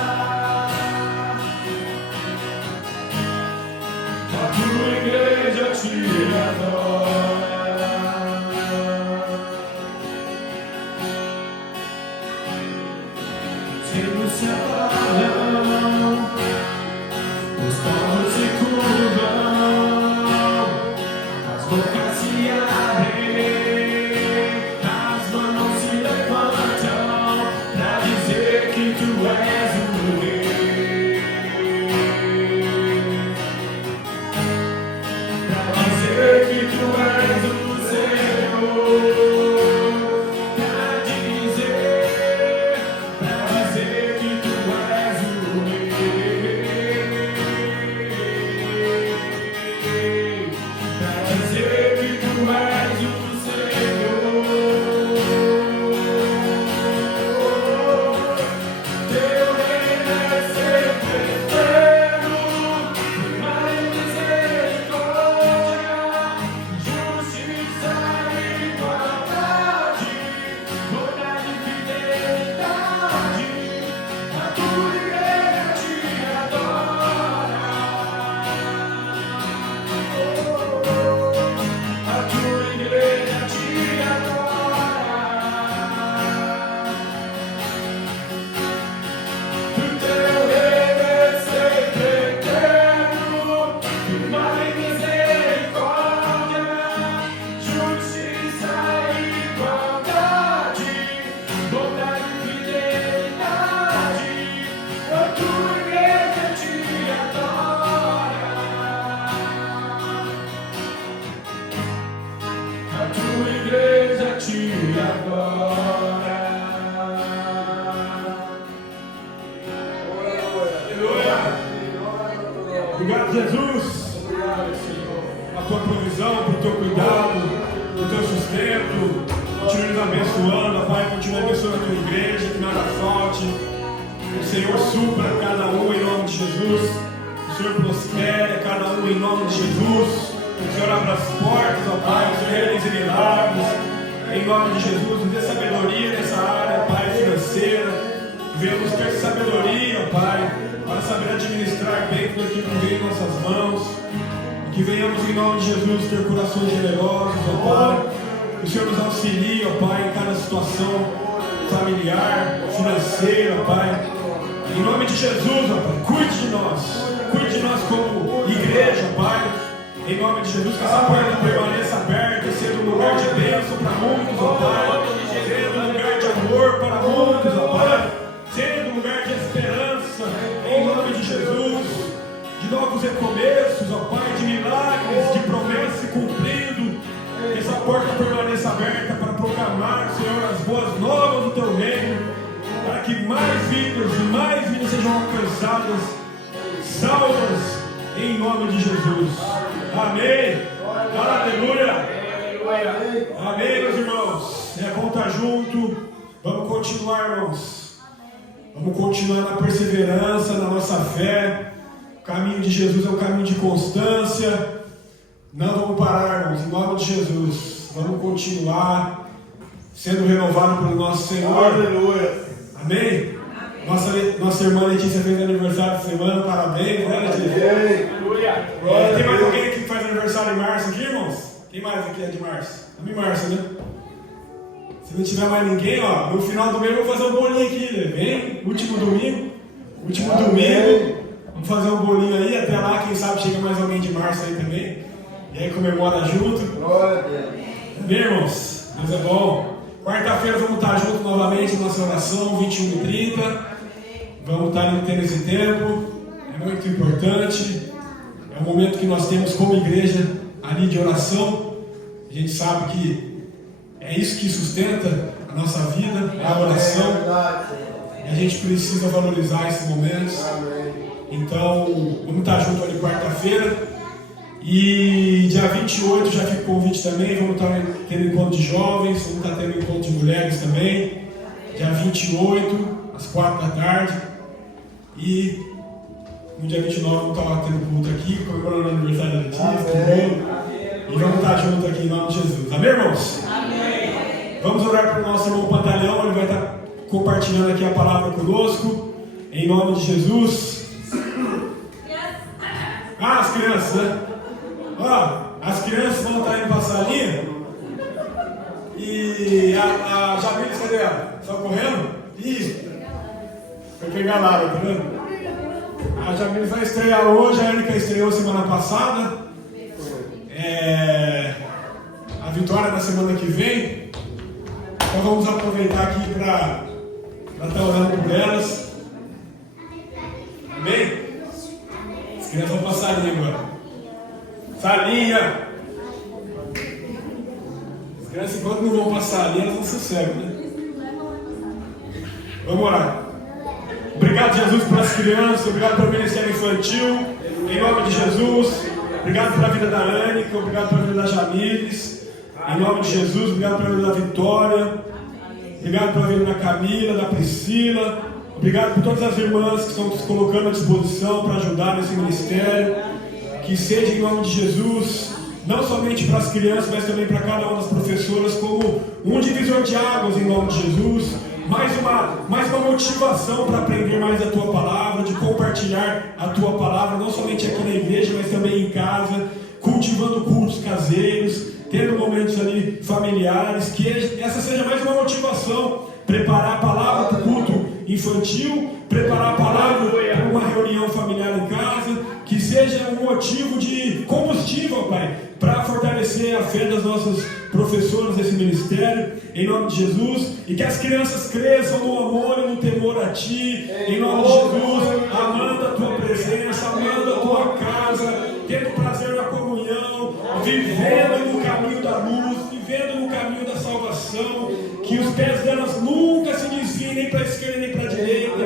a tua igreja te adora. No céu param, os povos se curvam, as bocas se abrem, as mãos se levantam, pra dizer que tu és o rei, pra dizer que tu és o Senhor, pra dizer que tu és o rei, pra dizer que tu és o Senhor. Teu reino é sempre eterno, firmado em misericórdia, justiça e igualdade, bondade e fidelidade. A tua igreja te adora, a tua igreja te adora. O teu reino é sempre eterno, firmado em misericórdia, justiça e igualdade, bondade e fidelidade. A tua igreja te adora, a tua igreja te adora. Obrigado, Jesus, a tua provisão, por teu cuidado, por teu sustento. Continue nos abençoando, Pai, continue abençoando a tua igreja, que nada falte. O Senhor supra cada um em nome de Jesus. O Senhor prospere cada um em nome de Jesus. O Senhor abra as portas, ó Pai, o Senhor realize milagres. Em nome de Jesus, nos dê sabedoria nessa área, Pai, financeira. Venhamos ter sabedoria, Pai, para saber administrar bem tudo aquilo que vem em nossas mãos. E que venhamos, em nome de Jesus, ter corações generosos, ó Pai. Que o Senhor nos auxilie, ó Pai, em cada situação familiar, financeira, ó Pai. Em nome de Jesus, ó Pai, cuide de nós como igreja, Pai. Em nome de Jesus, que essa porta permaneça aberta, sendo um lugar de bênção para muitos, ó Pai. Sendo um lugar de amor para muitos, ó Pai. Sendo um lugar de esperança, em nome de Jesus. De novos recomeços, ó Pai, de milagres, de promessas cumprido. Que essa porta permaneça aberta para proclamar, Senhor, as boas novas do Teu reino. Para que mais vidas sejam alcançadas, salvas, em nome de Jesus. Amém. Aleluia. Amém, meus irmãos. É bom estar junto. Vamos continuar, irmãos. Vamos continuar na perseverança, na nossa fé. O caminho de Jesus é um caminho de constância. Não vamos parar, irmãos, em nome de Jesus. Vamos continuar sendo renovado pelo nosso Senhor. Aleluia. Amém? Nossa irmã Letícia fez aniversário essa semana, parabéns, né, Letícia? Tem mais alguém aqui que faz aniversário em março aqui, irmãos? Quem mais aqui é de março? Estamos em março, né? Se não tiver mais ninguém, ó, no final do mês eu vou fazer um bolinho aqui, né? Vem, último domingo, vamos fazer um bolinho aí, até lá, quem sabe chega mais alguém de março aí também. E aí comemora junto. Glória a Deus. Amém, irmãos? Deus é bom. Quarta-feira vamos estar juntos novamente na nossa oração, 21h30. Vamos estar tendo esse tempo. É muito importante. É um momento que nós temos como igreja ali de oração. A gente sabe que é isso que sustenta a nossa vida, é a oração. E a gente precisa valorizar esses momentos. Então, vamos estar juntos ali quarta-feira. E dia 28 já fica o convite também. Vamos estar tendo encontro de jovens, vamos estar tendo encontro de mulheres também. Dia 28, às 4 da tarde. E no dia 29 vamos estar tendo culto aqui, comemorando o aniversário da Letícia. E vamos estar juntos aqui em nome de Jesus. Amém, irmãos? Amém. Vamos orar para o nosso irmão Pantaleão. Ele vai estar compartilhando aqui a palavra conosco. Em nome de Jesus. As crianças, né? As crianças vão estar indo para a salinha. E a Jamile, cadê ela? Só correndo? Ih, foi pegar lá, tá vendo? A Jamile vai estrear hoje, a Erika estreou semana passada. A Vitória na semana que vem. Então vamos aproveitar aqui para estar orando por elas. Amém? As crianças vão para a salinha agora. Salinha! As crianças, enquanto não vão para a salinha, elas não sossegam, né? Vamos orar. Obrigado, Jesus, pelas crianças. Obrigado pelo ministério infantil. Em nome de Jesus. Obrigado pela vida da Ânica. Obrigado pela vida da Jamiles. Em nome de Jesus. Obrigado pela vida da Vitória. Obrigado pela vida da Camila, da Priscila. Obrigado por todas as irmãs que estão se colocando à disposição para ajudar nesse ministério. Que seja em nome de Jesus, não somente para as crianças, mas também para cada uma das professoras, como um divisor de águas em nome de Jesus. Mais uma motivação para aprender mais a Tua Palavra, de compartilhar a Tua Palavra, não somente aqui na igreja, mas também em casa, cultivando cultos caseiros, tendo momentos ali familiares, que essa seja mais uma motivação, preparar a palavra para o culto infantil, preparar a palavra para uma reunião familiar em casa, que seja um motivo de combustível, Pai, para fortalecer a fé das nossas professoras desse ministério, em nome de Jesus, e que as crianças cresçam no amor e no temor a Ti, em nome de Jesus, amando a Tua presença, amando a Tua casa, tendo prazer na comunhão, vivendo no caminho da luz, vivendo no caminho da salvação, que os pés delas nunca se desviem nem para a esquerda nem para a direita.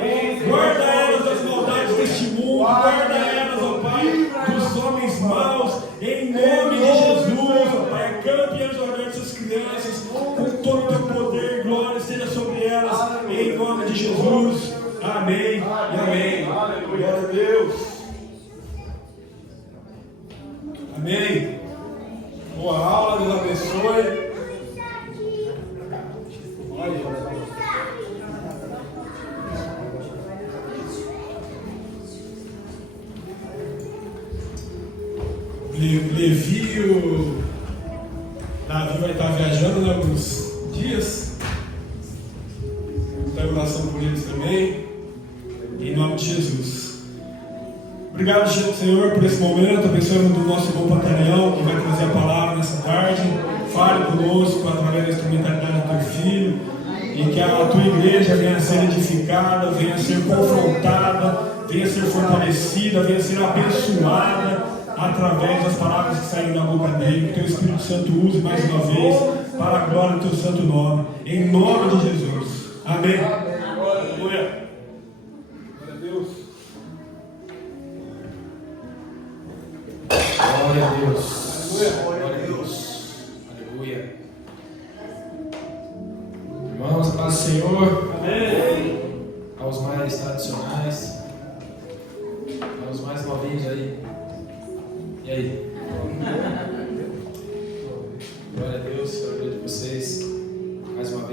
Guarda elas das maldades deste mundo, guarda elas, ó Pai, dos homens maus, em nome de Jesus, ó Pai. Acampe e ajudar essas crianças com todo o Teu poder e glória esteja sobre elas, em nome de Jesus. Amém e amém. Glória a Deus. Amém. Boa aula, Deus abençoe. Levi e o Davi vai estar viajando em alguns dias. Está em oração por eles também. Em nome de Jesus. Obrigado, Senhor, por esse momento. Abençoando do nosso irmão Pantaleão, que vai trazer a palavra nessa tarde. Fale conosco através da instrumentalidade do Teu Filho. E que a Tua igreja venha a ser edificada, venha a ser confrontada, venha a ser fortalecida, venha a ser abençoada através das palavras que saem da boca dele. Que o Teu Espírito Santo use mais uma vez para a glória do Teu santo nome. Em nome de Jesus. Amém. Aleluia. Glória a Deus. Glória a Deus. Glória a Deus. Aleluia. Irmãos, a paz do Senhor. Amém. Aos mais tradicionais, aos mais novinhos aí. E aí? Glória a Deus, glória a vocês. Mais uma vez.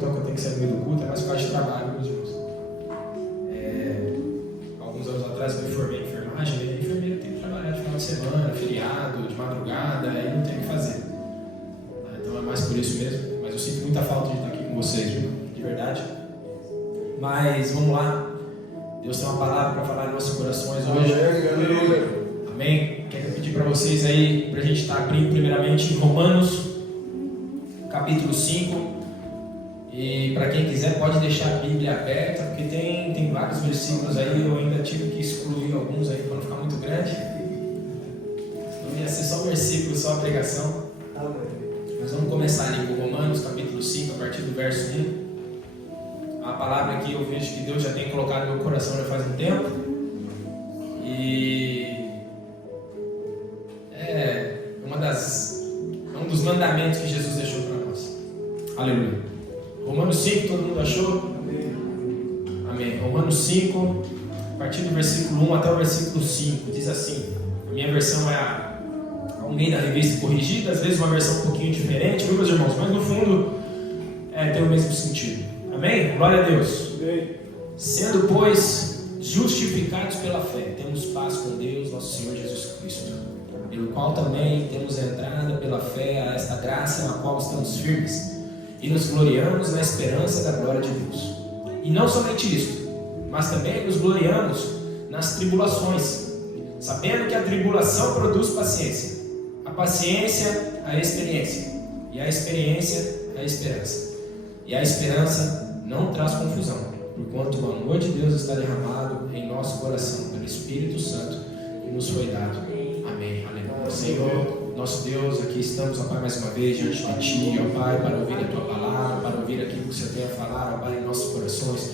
então que eu tenho que sair no meio do culto, é mais por causa de trabalho, meus irmãos. Alguns anos atrás eu me formei em enfermagem, e a enfermeira tem que trabalhar de final de semana, feriado, de madrugada, aí não tem o que fazer. Então é mais por isso mesmo, mas eu sinto muita falta de estar aqui com vocês, viu? De verdade. Mas vamos lá. Deus tem uma palavra para falar em nossos corações hoje. Amém? Quero pedir para vocês aí, para a gente estar abrindo primeiramente em Romanos, capítulo 5. E para quem quiser pode deixar a Bíblia aberta, porque tem vários versículos aí, eu ainda tive que excluir alguns aí para não ficar muito grande. Não ia ser só versículo, só a pregação. Mas vamos começar ali com Romanos, capítulo 5, a partir do verso 1. A palavra aqui eu vejo que Deus já tem colocado no meu coração já faz um tempo. E é um dos mandamentos que Jesus deixou para nós. Aleluia. Romanos 5, todo mundo achou? Amém. Romanos 5, a partir do versículo 1 até o versículo 5, diz assim. A minha versão é a Almeida Revista Corrigida, às vezes uma versão um pouquinho diferente, viu, meus irmãos? Mas no fundo tem o mesmo sentido. Amém? Glória a Deus. Sendo, pois, justificados pela fé, temos paz com Deus, nosso Senhor Jesus Cristo, pelo qual também temos entrada pela fé a esta graça na qual estamos firmes e nos gloriamos na esperança da glória de Deus. E não somente isto, mas também nos gloriamos nas tribulações, sabendo que a tribulação produz paciência, a paciência a experiência, e a experiência a esperança. E a esperança não traz confusão, porquanto o amor de Deus está derramado em nosso coração pelo Espírito Santo que nos foi dado. Amém. Aleluia. Senhor, nosso Deus, aqui estamos, ó Pai, mais uma vez diante de Ti, ó Pai, para ouvir a Tua palavra, para ouvir aquilo que o Senhor tem a falar, ó Pai, em nossos corações.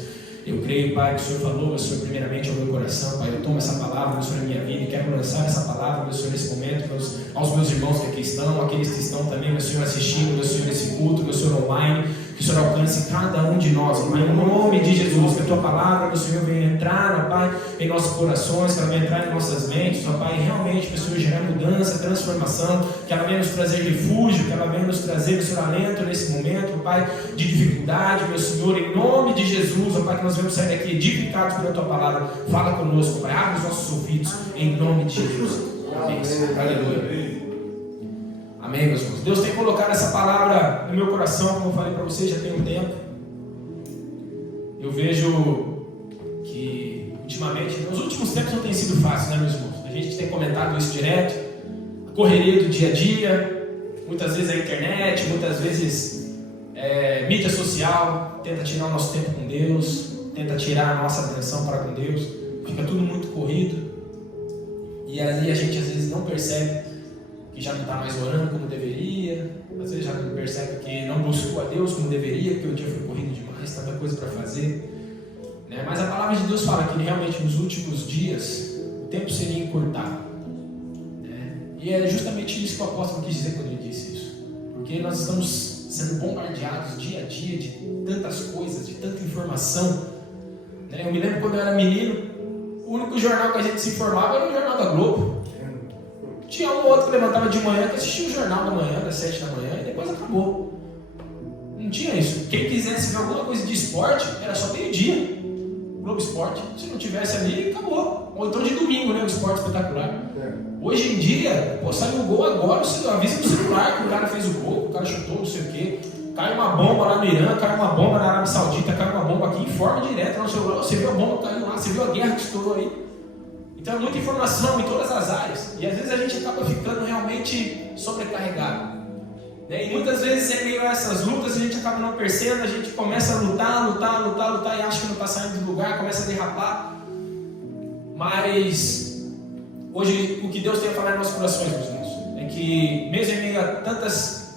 Eu creio, Pai, que o Senhor falou, meu Senhor, primeiramente ao meu coração, Pai. Eu tomo essa palavra, meu Senhor, na minha vida e quero lançar essa palavra, meu Senhor, nesse momento, aos meus irmãos que aqui estão, aqueles que estão também, meu Senhor, assistindo, meu Senhor, nesse culto, meu Senhor, online. Que o Senhor alcance cada um de nós, Pai, em nome de Jesus. Que a Tua palavra, meu Senhor, venha entrar, ó Pai, em nossos corações, que ela venha entrar em nossas mentes, ó Pai, realmente, meu Senhor, gerar mudança, transformação, que ela venha nos trazer refúgio, que ela venha nos trazer, meu Senhor, alento nesse momento, ó Pai, de dificuldade, meu Senhor, em nome de Jesus, ó Pai, que nós vamos sair daqui edificados pela Tua palavra. Fala conosco, Pai, abre os nossos ouvidos, em nome de Jesus. Amém. Aleluia. Amém, meus irmãos. Deus tem colocado essa palavra no meu coração, como eu falei para vocês, já tem um tempo. Eu vejo que, ultimamente, nos últimos tempos não tem sido fácil, né, meus irmãos? A gente tem comentado isso direto. A correria do dia a dia, muitas vezes a internet, muitas vezes mídia social, tenta tirar o nosso tempo com Deus, tenta tirar a nossa atenção para com Deus. Fica tudo muito corrido. E aí a gente, às vezes, não percebe que já não está mais orando como deveria, às vezes já não percebe que não buscou a Deus como deveria, porque o dia foi corrido demais, tanta coisa para fazer, né? Mas a palavra de Deus fala que realmente nos últimos dias o tempo seria encurtado, né? E é justamente isso que o apóstolo quis dizer quando ele disse isso, porque nós estamos sendo bombardeados dia a dia de tantas coisas, de tanta informação, né? Eu me lembro quando eu era menino, o único jornal que a gente se informava era o Jornal da Globo. Tinha um ou outro que levantava de manhã, que assistia o jornal da manhã, das 7 da manhã, e depois acabou. Não tinha isso. Quem quisesse ver alguma coisa de esporte, era só meio-dia. Globo Esporte. Se não tivesse ali, acabou. Ou então de domingo, né? O esporte espetacular. Hoje em dia, saiu o gol agora, você avisa no celular que o cara fez o gol, o cara chutou, não sei o quê. Cai uma bomba lá no Irã, cai uma bomba na Arábia Saudita, cai uma bomba aqui, informa direto no celular. Você viu a bomba que caiu lá, você viu a guerra que estourou aí. Então é muita informação em todas as áreas. E às vezes a gente acaba ficando realmente sobrecarregado, né? E muitas vezes em meio a essas lutas a gente acaba não percebendo, a gente começa a lutar e acha que não está saindo do lugar, começa a derrapar. Mas hoje o que Deus tem a falar em nossos corações, meus irmãos, é que mesmo em meio a tantas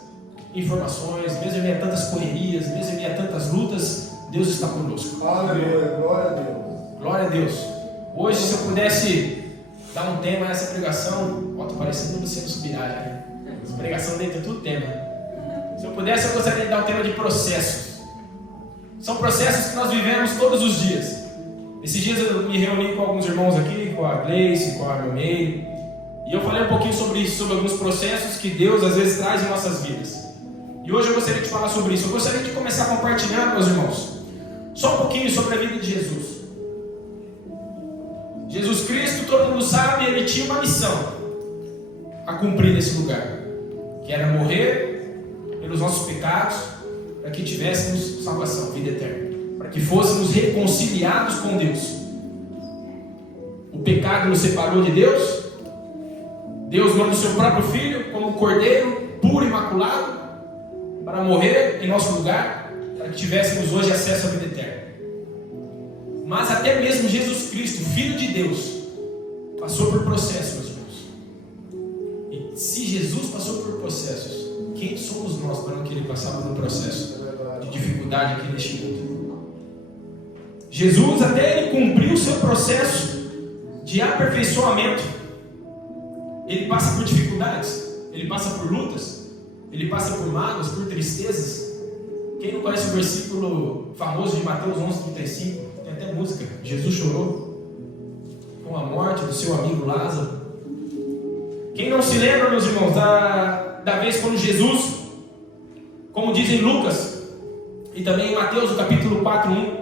informações, mesmo em meio a tantas correrias, mesmo em meio a tantas lutas, Deus está conosco. Aleluia, glória a Deus. Glória a Deus. Hoje, se eu pudesse dar um tema a essa pregação, estou parecendo o Luciano Subirá, né? Essa pregação dele tem tudo tema. Se eu pudesse, eu gostaria de dar o tema de processos. São processos que nós vivemos todos os dias. Esses dias eu me reuni com alguns irmãos aqui, com a Gleice, com a Armei, e eu falei um pouquinho sobre isso, sobre alguns processos que Deus às vezes traz em nossas vidas. E hoje eu gostaria de falar sobre isso. Eu gostaria de começar compartilhando, meus irmãos, só um pouquinho sobre a vida de Jesus. Jesus Cristo, todo mundo sabe, ele tinha uma missão a cumprir nesse lugar, que era morrer pelos nossos pecados, para que tivéssemos salvação, vida eterna, para que fôssemos reconciliados com Deus. O pecado nos separou de Deus. Deus manda o seu próprio Filho como Cordeiro puro e imaculado para morrer em nosso lugar, para que tivéssemos hoje acesso à vida eterna. Mas até mesmo Jesus Cristo, Filho de Deus, passou por processos, meus irmãos. E se Jesus passou por processos, quem somos nós para não querer passar por um processo de dificuldade aqui neste mundo? Jesus, até ele cumprir o seu processo de aperfeiçoamento, ele passa por dificuldades, ele passa por lutas, ele passa por mágoas, por tristezas. Quem não conhece o versículo famoso de Mateus 11:35, tem até música, Jesus chorou com a morte do seu amigo Lázaro. Quem não se lembra, meus irmãos, da vez quando Jesus, como diz em Lucas e também em Mateus, no capítulo 4:1,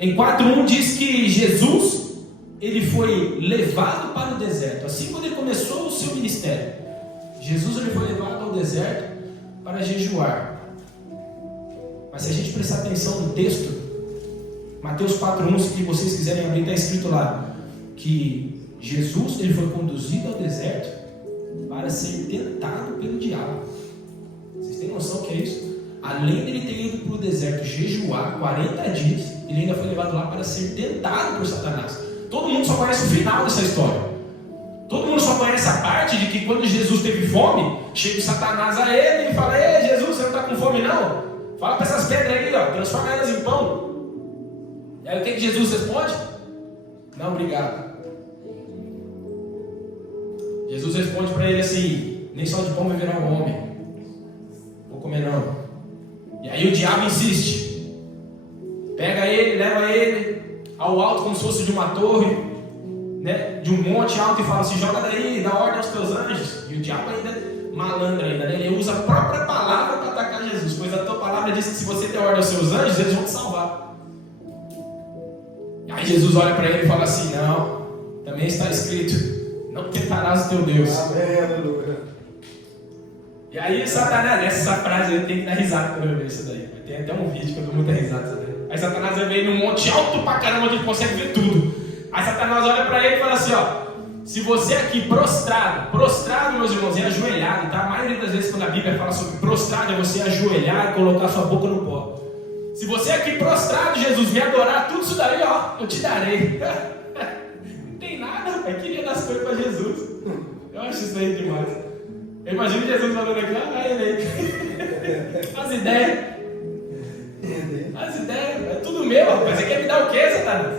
em 4:1 diz que Jesus, ele foi levado para o deserto. Assim, quando ele começou o seu ministério, Jesus ele foi levado ao deserto para jejuar. Mas se a gente prestar atenção no texto, Mateus 4:1, se vocês quiserem abrir, está escrito lá que Jesus ele foi conduzido ao deserto para ser tentado pelo diabo. Vocês têm noção do que é isso? Além de ele ter ido para o deserto jejuar 40 dias, ele ainda foi levado lá para ser tentado por Satanás. Todo mundo só conhece o final dessa história. Todo mundo só conhece a parte de que quando Jesus teve fome, chega o Satanás a ele e fala: ei, Jesus, você não está com fome não? Fala para essas pedras aí, ó, transforma elas em pão. E aí o que Jesus responde? Não, obrigado. Jesus responde para ele assim: nem só de pão viverá o homem. Vou comer não. E aí o diabo insiste. Pega ele, leva ele ao alto como se fosse de uma torre, né, de um monte alto, e fala assim: joga daí, dá ordem aos teus anjos. E o diabo ainda, malandro ainda, né? Ele usa a própria palavra para atacar Jesus, pois a tua palavra diz que se você der ordem aos seus anjos, eles vão te salvar. Aí Jesus olha para ele e fala assim: não, também está escrito, não tentarás o teu Deus. Amém, aleluia. E aí Satanás, essa frase eu tenho que dar risada quando eu ver isso daí. Tem até um vídeo que eu dou muita risada daí. Aí Satanás vem num monte alto pra caramba, onde ele consegue ver tudo. Aí Satanás olha pra ele e fala assim: ó, se você aqui prostrado, meus irmãos, é ajoelhado, tá? A maioria das vezes quando a Bíblia fala sobre prostrado, é você ajoelhar e colocar sua boca no pó. Se você aqui prostrado, Jesus, me adorar, tudo isso daí, ó, eu te darei. Não tem nada, rapaz, queria dar as coisas pra Jesus. Eu acho isso aí demais. Eu imagino Jesus falando aqui: ah, ele aí. As ideias, é tudo meu, rapaz. Você quer me dar o quê, Satanás?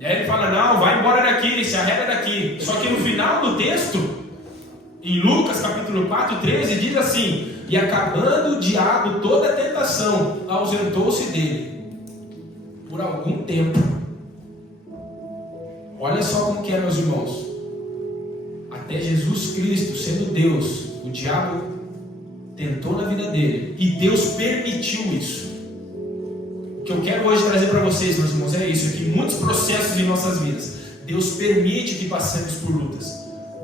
E aí ele fala: não, vai embora daqui, se arreda daqui. Só que no final do texto, em Lucas capítulo 4:13, diz assim: e acabando o diabo toda a tentação, ausentou-se dele por algum tempo. Olha só como que é, meus irmãos. Até Jesus Cristo, sendo Deus, o diabo tentou na vida dele, e Deus permitiu isso. O que eu quero hoje trazer para vocês, meus irmãos, é isso: que muitos processos em nossas vidas, Deus permite que passemos por lutas.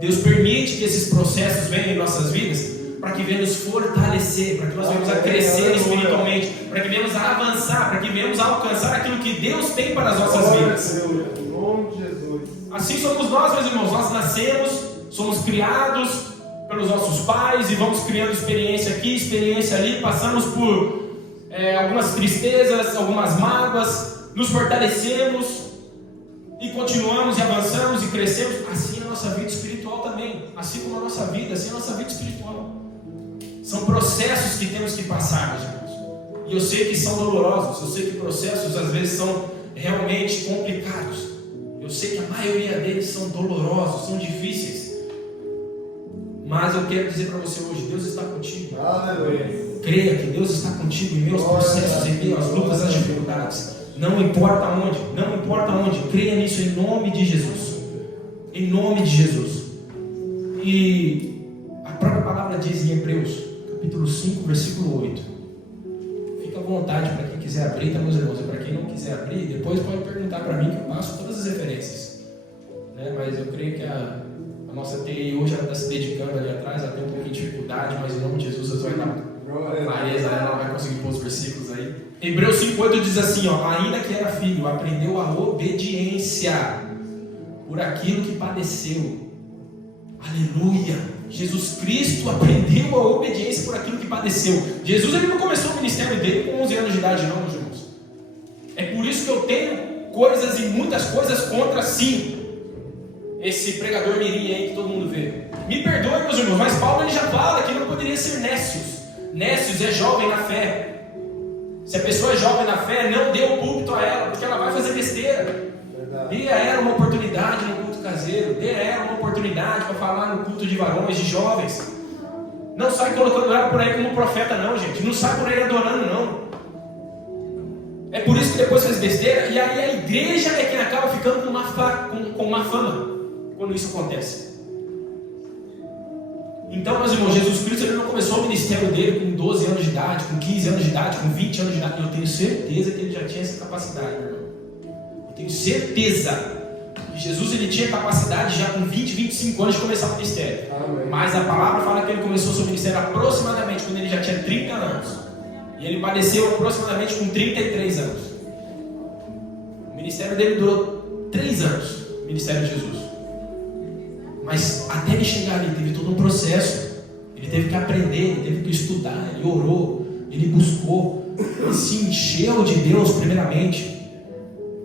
Deus permite que esses processos venham em nossas vidas, para que venhamos fortalecer, para que nós venhamos a crescer espiritualmente, para que venhamos a avançar, para que venhamos a alcançar aquilo que Deus tem para as nossas vidas. Em nome de Jesus. Assim somos nós, meus irmãos. Nós nascemos, somos criados pelos nossos pais e vamos criando experiência aqui, experiência ali, passamos por algumas tristezas, algumas mágoas, nos fortalecemos e continuamos e avançamos e crescemos. Assim é a nossa vida espiritual também, assim como a nossa vida, assim é a nossa vida espiritual. São processos que temos que passar, meus irmãos, e eu sei que são dolorosos, eu sei que processos às vezes são realmente complicados, eu sei que a maioria deles são dolorosos, são difíceis. Mas eu quero dizer para você hoje: Deus está contigo. Aleluia. Creia que Deus está contigo em meus processos, em meio às lutas, às dificuldades. Não importa onde, creia nisso em nome de Jesus. Em nome de Jesus. E a própria palavra diz em Hebreus, capítulo 5, versículo 8. Fica à vontade para quem quiser abrir, tá, meus irmãos? E para quem não quiser abrir, depois pode perguntar para mim que eu passo todas as referências. Né? Mas eu creio que a nossa TI hoje ela está se dedicando ali atrás, ela tem um pouquinho de dificuldade, mas em nome de Jesus Deus vai dar clareza, ela vai conseguir pôr os versículos aí. Hebreus 5,8 diz assim, ó, ainda que era filho, aprendeu a obediência por aquilo que padeceu. Aleluia! Jesus Cristo aprendeu a obediência por aquilo que padeceu. Jesus ele não começou o ministério dele com 11 anos de idade não, meus irmãos. É por isso que eu tenho coisas e muitas coisas contra sim esse pregador mirim aí que todo mundo vê. Me perdoe, meus irmãos, mas Paulo ele já fala que não poderia ser nécios. Nécios é jovem na fé. Se a pessoa é jovem na fé, não dê o púlpito a ela, porque ela vai fazer besteira. Dê a ela uma oportunidade no culto caseiro, dê a ela uma oportunidade para falar no culto de varões, de jovens. Não sai colocando ela por aí como profeta não, gente. Não sai por aí adorando não. É por isso que depois faz besteira, e aí a igreja é quem acaba ficando com uma fama quando isso acontece. Então, meus irmãos, Jesus Cristo ele não começou o ministério dele com 12 anos de idade, com 15 anos de idade, com 20 anos de idade. Eu tenho certeza que ele já tinha essa capacidade, meu irmão. Eu tenho certeza que Jesus ele tinha capacidade já com 20, 25 anos de começar o ministério. Amém. Mas a palavra fala que ele começou o seu ministério aproximadamente quando ele já tinha 30 anos. E ele padeceu aproximadamente com 33 anos. O ministério dele durou 3 anos, o ministério de Jesus. Mas até ele chegar ali, teve todo um processo. Ele teve que aprender, ele teve que estudar, ele orou, ele buscou, ele se encheu de Deus primeiramente.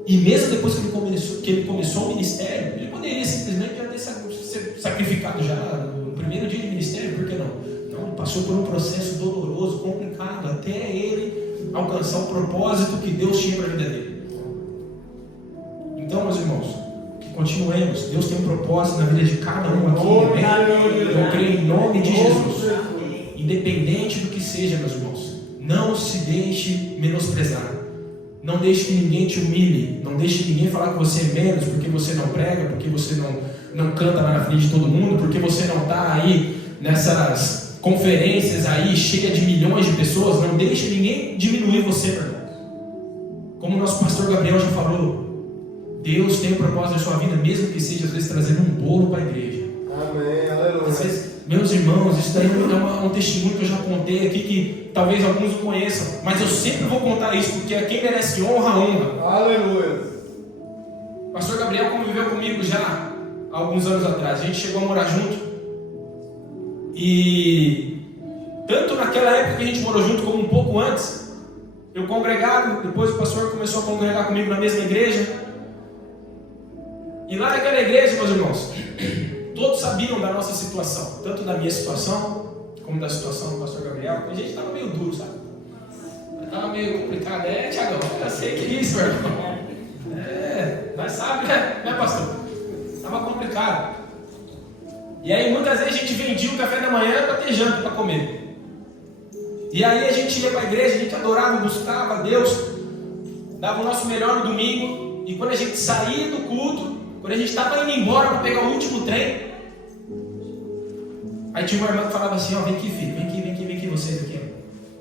E mesmo depois que ele começou o ministério, ele poderia simplesmente já ter se sacrificado já no primeiro dia de ministério, por que não? Não, ele passou por um processo doloroso, complicado, até ele alcançar o propósito que Deus tinha para a vida dele. Então, meus irmãos, continuemos. Deus tem um propósito na vida de cada um aqui. Eu creio em nome de Jesus. Independente do que seja, meus irmãos, não se deixe menosprezar. Não deixe que ninguém te humilhe. Não deixe que ninguém falar que você é menos porque você não prega, porque você não canta lá na frente de todo mundo, porque você não está aí nessas conferências aí cheias de milhões de pessoas. Não deixe ninguém diminuir você, meu irmão. Como o nosso pastor Gabriel já falou, Deus tem um propósito na sua vida, mesmo que seja às vezes trazendo um bolo para a igreja. Amém, aleluia. Às vezes, meus irmãos, isso daí é um testemunho que eu já contei aqui, que talvez alguns não conheçam, mas eu sempre vou contar isso, porque a quem merece honra, honra. Aleluia. O pastor Gabriel conviveu comigo já há alguns anos atrás, a gente chegou a morar junto. E tanto naquela época que a gente morou junto, como um pouco antes, eu congregava, depois o pastor começou a congregar comigo na mesma igreja. E lá naquela igreja, meus irmãos, todos sabiam da nossa situação, tanto da minha situação, como da situação do pastor Gabriel. A gente estava meio duro, sabe? Estava meio complicado. Tiagão, eu sei que isso, meu irmão. Mas sabe, né, pastor? Estava complicado. E aí, muitas vezes, a gente vendia o café da manhã para ter janta, para comer. E aí, a gente ia para a igreja, a gente adorava, buscava a Deus, dava o nosso melhor no domingo. E quando a gente saía do culto, quando a gente estava indo embora para pegar o último trem, aí tinha uma irmã que falava assim, ó, vem aqui filho, vem aqui vocês aqui,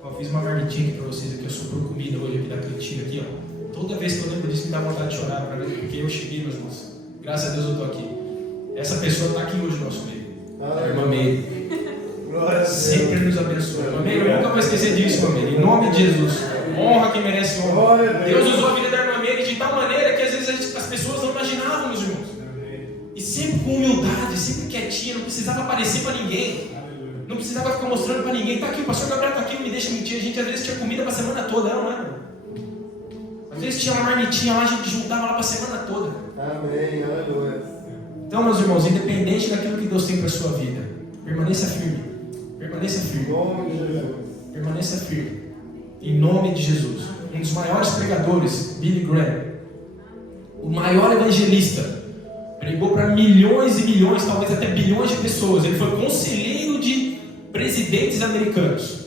ó. Eu fiz uma marmitinha aqui para vocês aqui, eu sou por comida hoje aqui da cantina aqui, ó. Toda vez que eu lembro disso me dá vontade de chorar, porque eu cheguei, meus irmãos. Graças a Deus eu estou aqui. Essa pessoa está aqui hoje no nosso meio. A irmã Meire. Sempre nos abençoa. Irmã Meire, eu nunca vou esquecer disso, irmã Meire. Em nome de Jesus. Honra quem merece honra. Deus usou a vida da irmã Meire de tal maneira que às vezes as pessoas não imaginavam, meus irmãos. E sempre com humildade, sempre quietinha, não precisava aparecer para ninguém. Não precisava ficar mostrando para ninguém. Tá aqui, o pastor Gabriel está aqui, não me deixa mentir. A gente às vezes tinha comida para a semana toda, não é? Às vezes tinha uma marmitinha lá, a gente juntava lá para a semana toda. Amém, aleluia. Então, meus irmãos, independente daquilo que Deus tem para a sua vida, permaneça firme. Permaneça firme. Em nome de Jesus. Permaneça firme. Em nome de Jesus. Um dos maiores pregadores, Billy Graham, o maior evangelista, pregou para milhões e milhões, talvez até bilhões de pessoas. Ele foi conselheiro de presidentes americanos.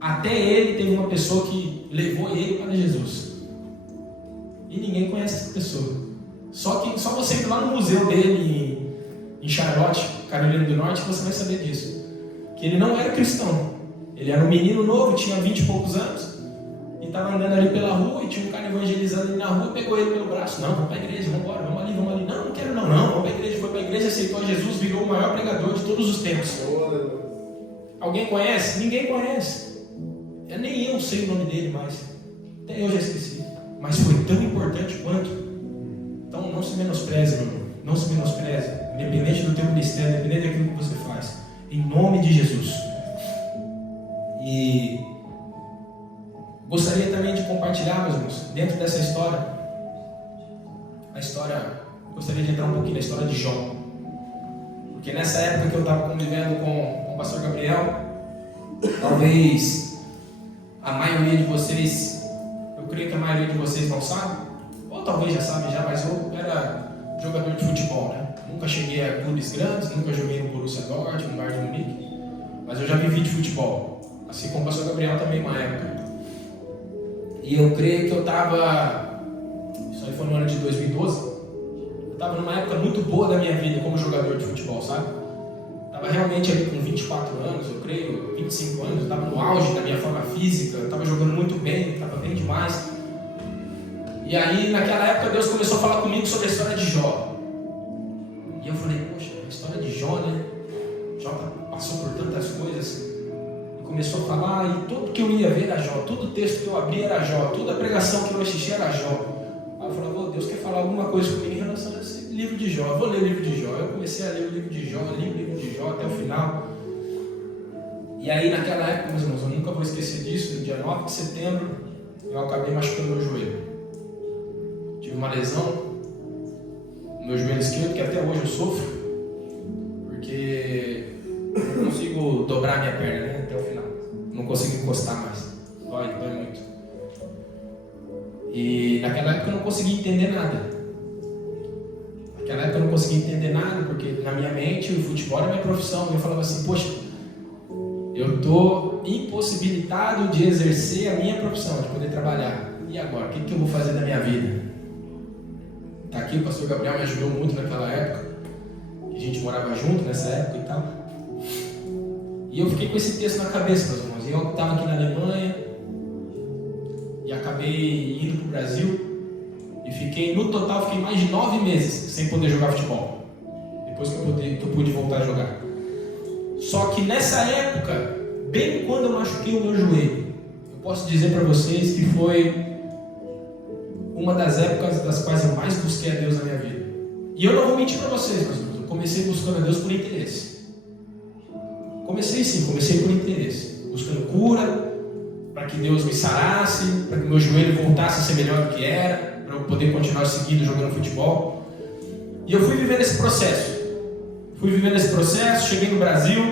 Até ele teve uma pessoa que levou ele para Jesus. E ninguém conhece essa pessoa. Só você ir lá no museu dele em Charlotte, Carolina do Norte, você vai saber disso. Que ele não era cristão. Ele era um menino novo, tinha 20 e poucos anos, e estava andando ali pela rua, e tinha um cara evangelizando ali na rua, pegou ele pelo braço. Não, vamos para a igreja, vamos embora, vamos ali. Não, não quero não, vamos para a igreja. Foi para a igreja, aceitou Jesus, virou o maior pregador de todos os tempos. Alguém conhece? Ninguém conhece. Nem eu sei o nome dele mais. Até eu já esqueci. Mas foi tão importante quanto. Então não se menospreze, meu irmão. Não se menospreze. Independente do teu ministério, independente daquilo que você faz. Em nome de Jesus. E gostaria também de compartilhar, meus irmãos, dentro dessa história, gostaria de entrar um pouquinho na história de Jó. Porque nessa época que eu estava convivendo com o pastor Gabriel, talvez a maioria de vocês, eu creio que a maioria de vocês não sabe, ou talvez já sabe já, mas eu era jogador de futebol, né? Nunca cheguei a clubes grandes, nunca joguei no Borussia Dortmund, no Bayern de Munique, mas eu já vivi de futebol, assim como o pastor Gabriel também uma época. E eu creio que eu estava, isso aí foi no ano de 2012, eu estava numa época muito boa da minha vida como jogador de futebol, sabe? Estava realmente ali com 24 anos, eu creio, 25 anos, estava no auge da minha forma física, estava jogando muito bem, estava bem demais. E aí, naquela época, Deus começou a falar comigo sobre a história de Jó. E eu falei, poxa, a história de Jó, né? Jó passou por tantas coisas. E começou a falar, e tudo que eu ia ver era Jó, todo o texto que eu abria era Jó, toda a pregação que eu assistia era Jó. Aí eu falei, Deus quer falar alguma coisa comigo em relação a esse livro de Jó. Eu vou ler o livro de Jó. Eu comecei a ler o livro de Jó, li o livro de Jó até o final. E aí, naquela época, meus irmãos, eu nunca vou esquecer disso, no dia 9 de setembro, eu acabei machucando meu joelho. Tive uma lesão no meu joelho esquerdo, que até hoje eu sofro, porque eu não consigo dobrar minha perna, né, até o final. Não consigo encostar mais. Dói muito. E naquela época eu não conseguia entender nada. Naquela época eu não conseguia entender nada, porque na minha mente o futebol era minha profissão. E eu falava assim, poxa, eu estou impossibilitado de exercer a minha profissão, de poder trabalhar. E agora? O que eu vou fazer da minha vida? Tá aqui, o pastor Gabriel me ajudou muito naquela época, que a gente morava junto nessa época e tal. E eu fiquei com esse texto na cabeça, meus irmãos. Eu estava aqui na Alemanha e acabei indo para o Brasil e fiquei, no total, fiquei mais de 9 meses sem poder jogar futebol. Depois que eu pude voltar a jogar. Só que nessa época, bem quando eu machuquei o meu joelho, eu posso dizer para vocês que foi uma das épocas das quais eu mais busquei a Deus na minha vida. E eu não vou mentir para vocês, meus irmãos, eu comecei buscando a Deus por interesse. Comecei por interesse, buscando cura, para que Deus me sarasse, para que meu joelho voltasse a ser melhor do que era, para eu poder continuar seguindo jogando futebol. E eu fui vivendo esse processo. Cheguei no Brasil,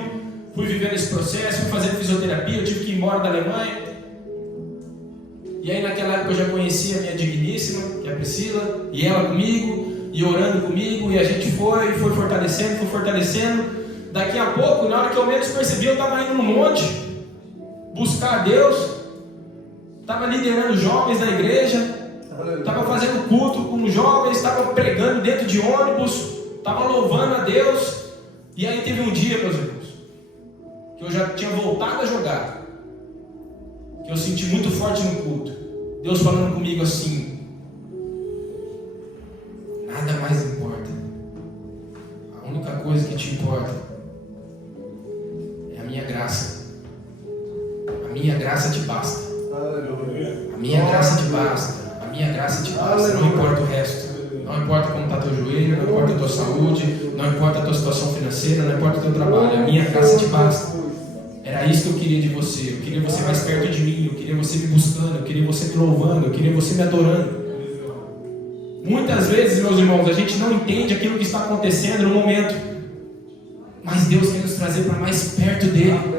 fui vivendo esse processo, fui fazendo fisioterapia, eu tive que ir embora da Alemanha. E aí naquela época eu já conhecia a minha digníssima, que é a Priscila, e ela comigo, e orando comigo, e a gente foi fortalecendo. Daqui a pouco, na hora que eu menos percebi, eu estava indo no monte, buscar a Deus, estava liderando jovens na igreja, estava fazendo culto com os jovens, estava pregando dentro de ônibus, estava louvando a Deus. E aí teve um dia, meus irmãos, que eu já tinha voltado a jogar, que eu senti muito forte no culto, Deus falando comigo assim, nada mais importa, a única coisa que te importa é a minha graça. A minha graça te basta. A minha graça te basta. A minha graça te basta. Não importa o resto. Não importa como está teu joelho, não importa a tua saúde, não importa a tua situação financeira, não importa o teu trabalho. A minha graça te basta. Era isso que eu queria de você. Eu queria você mais perto de mim. Eu queria você me buscando. Eu queria você me louvando. Eu queria você me adorando. Muitas vezes, meus irmãos, a gente não entende aquilo que está acontecendo no momento. Mas Deus quer nos trazer para mais perto dele.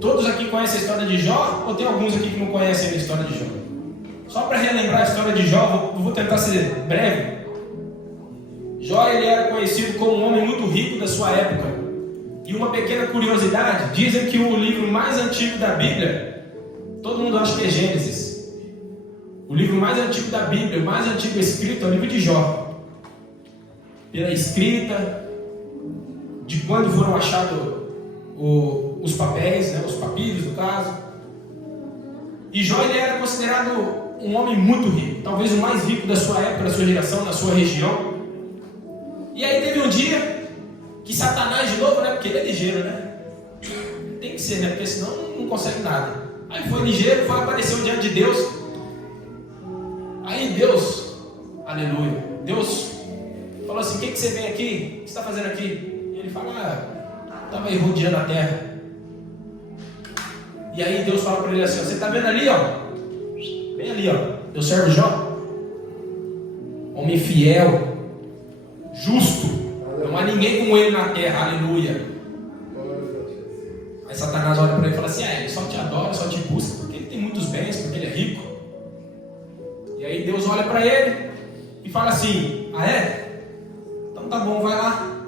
Todos aqui conhecem a história de Jó? Ou tem alguns aqui que não conhecem a história de Jó? Só para relembrar a história de Jó, vou tentar ser breve. Jó, ele era conhecido como um homem muito rico da sua época. E uma pequena curiosidade, dizem que o livro mais antigo da Bíblia, todo mundo acha que é Gênesis. O livro mais antigo da Bíblia, o mais antigo escrito é o livro de Jó. Pela escrita, de quando foram achados os papéis, né, os papiros no caso. E Jó, ele era considerado um homem muito rico, talvez o mais rico da sua época, da sua geração, da sua região. E aí teve um dia que Satanás de novo, né, porque ele é ligeiro, né? Tem que ser, né, porque senão não consegue nada. Aí foi ligeiro, apareceu diante de Deus. Aí Deus, aleluia, Deus falou assim: o que você vem aqui? O que você está fazendo aqui? E ele fala: estava aí rodeando a terra. E aí Deus fala para ele assim: você está vendo ali, ó? Bem ali, ó, meu servo Jó, homem fiel, justo, não há ninguém como ele na terra, aleluia. Aí Satanás olha para ele e fala assim: ele só te adora, só te busca porque ele tem muitos bens, porque ele é rico. E aí Deus olha para ele e fala assim: então tá bom, vai lá,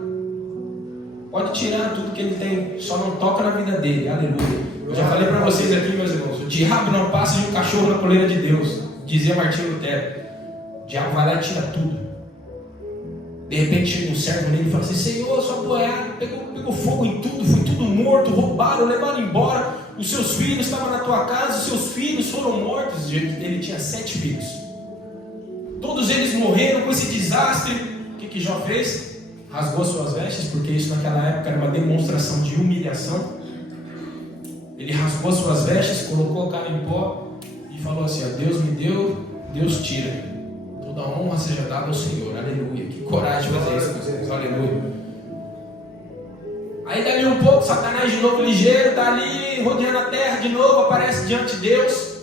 pode tirar tudo que ele tem, só não toca na vida dele, aleluia. Eu já falei para vocês aqui, meus irmãos, o diabo não passa de um cachorro na coleira de Deus, dizia Martinho Lutero. O diabo vai lá e tira tudo. De repente chega um servo nele e fala assim: Senhor, sua boiada pegou fogo em tudo, foi tudo morto, roubaram, levaram embora, os seus filhos estavam na tua casa, os seus filhos foram mortos. Ele tinha 7 filhos, todos eles morreram com esse desastre. O que Jó fez? Rasgou suas vestes, porque isso naquela época era uma demonstração de humilhação. Ele rasgou suas vestes, colocou a cara em pó e falou assim: Deus me deu, Deus tira. Toda honra seja dada ao Senhor, aleluia. Que coragem de fazer isso, meus irmãos, aleluia. Aí dali um pouco, Satanás de novo ligeiro, está ali rodeando a terra de novo, aparece diante de Deus.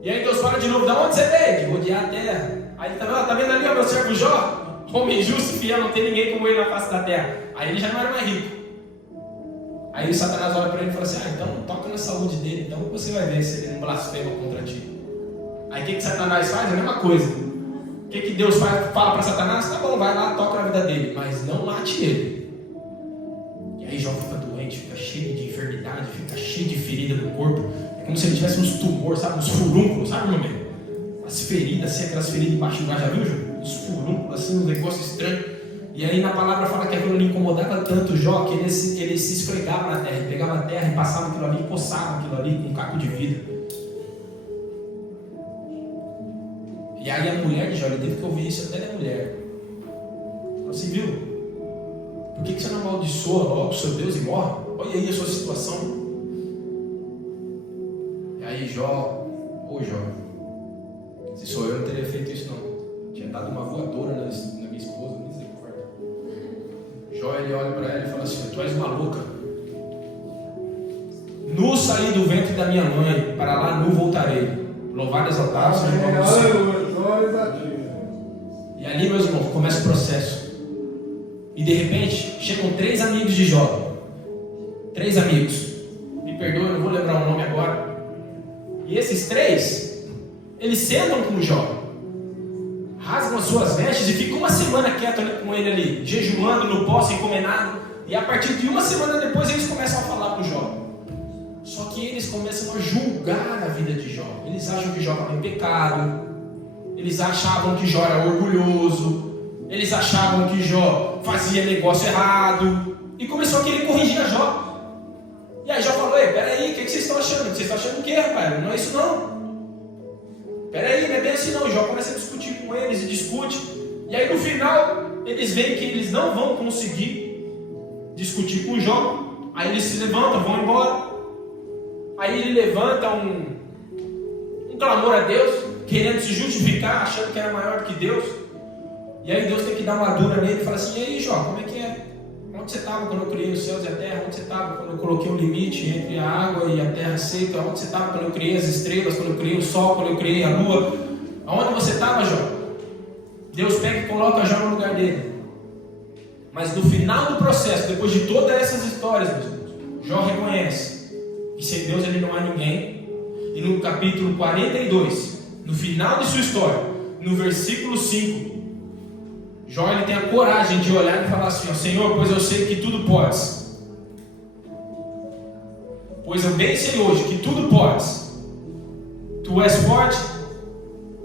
E aí Deus fala de novo: da onde você veio? De rodear a terra. Aí tá vendo ali, ó, meu servo Jó, homem justo e fiel, não tem ninguém como ele na face da terra. Aí ele já não era mais rico. Aí Satanás olha para ele e fala assim: então toca na saúde dele, então você vai ver se ele não blasfema contra ti. Aí o que Satanás faz? A mesma coisa. O que Deus fala para Satanás? Tá bom, vai lá, toca na vida dele, mas não mate ele. E aí Jó fica doente, fica cheio de enfermidade, fica cheio de ferida no corpo. É como se ele tivesse uns tumores, sabe? Uns furúnculos, sabe, meu amigo? As feridas, assim, aquelas feridas embaixo do braço, já viu, Jó? Uns furúnculos, assim, uns negócios estranhos. E aí na palavra fala que aquilo lhe incomodava tanto Jó que ele se esfregava na terra, ele pegava a terra e passava aquilo ali, coçava aquilo ali com um caco de vidro. E aí a mulher de Jó, ele teve que ouvir isso até da mulher. Falou assim: viu? Por que você não amaldiçoa logo o seu Deus e morre? Olha aí a sua situação. E aí Jó, se sou eu não teria feito isso não. Tinha dado uma voadora na minha esposa, misericórdia. Jó, ele olha para ela e fala assim: tu és maluca. Nu saí do ventre da minha mãe, para lá nu voltarei. Louvado e exaltado seja o nome do Senhor. E ali, meus irmãos, começa o processo. E de repente chegam 3 amigos de Jó. 3 amigos. Me perdoe, eu não vou lembrar o nome agora. E esses 3, eles sentam com Jó, rasgam as suas vestes e ficam uma semana quieto ali com ele ali, jejuando no poço encomendado. E a partir de uma semana depois eles começam a falar com Jó. Só que eles começam a julgar a vida de Jó. Eles acham que Jó estava em pecado. Eles achavam que Jó era orgulhoso. Eles achavam que Jó fazia negócio errado. E começou a querer corrigir a Jó. E aí Jó falou: ei, peraí, o que vocês estão achando? Vocês estão achando o quê, rapaz? Não é isso não. Peraí, não é bem assim não. E Jó começa a discutir com eles e discute. E aí no final, eles veem que eles não vão conseguir discutir com Jó. Aí eles se levantam, vão embora. Aí ele levanta um clamor a Deus, querendo se justificar, achando que era maior do que Deus. E aí Deus tem que dar uma dura nele e fala assim: e aí Jó, como é que é? Onde você estava quando eu criei os céus e a terra? Onde você estava quando eu coloquei o limite entre a água e a terra seca? Onde você estava quando eu criei as estrelas, quando eu criei o sol, quando eu criei a lua? Aonde você estava, Jó? Deus pega e coloca Jó no lugar dele. Mas no final do processo, depois de todas essas histórias, meus irmãos, Jó reconhece que sem Deus ele não há ninguém. E no capítulo 42, no final de sua história, no versículo 5, Jó ele tem a coragem de olhar e falar assim: ó, Senhor, pois eu sei que tudo podes. Pois eu bem sei hoje que tudo podes. Tu és forte,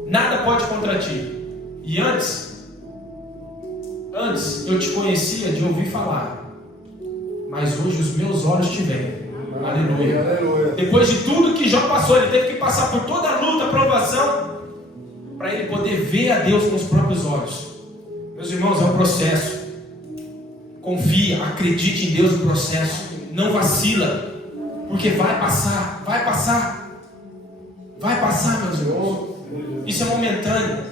nada pode contra ti. E antes eu te conhecia de ouvir falar, mas hoje os meus olhos te veem. Aleluia. Aleluia. Depois de tudo que Jó passou, ele teve que passar por toda a luta, a provação, para ele poder ver a Deus com os próprios olhos. Meus irmãos, é um processo. Confia, acredite em Deus no processo. Não vacila, porque vai passar, vai passar. Vai passar, meus irmãos. Isso é momentâneo.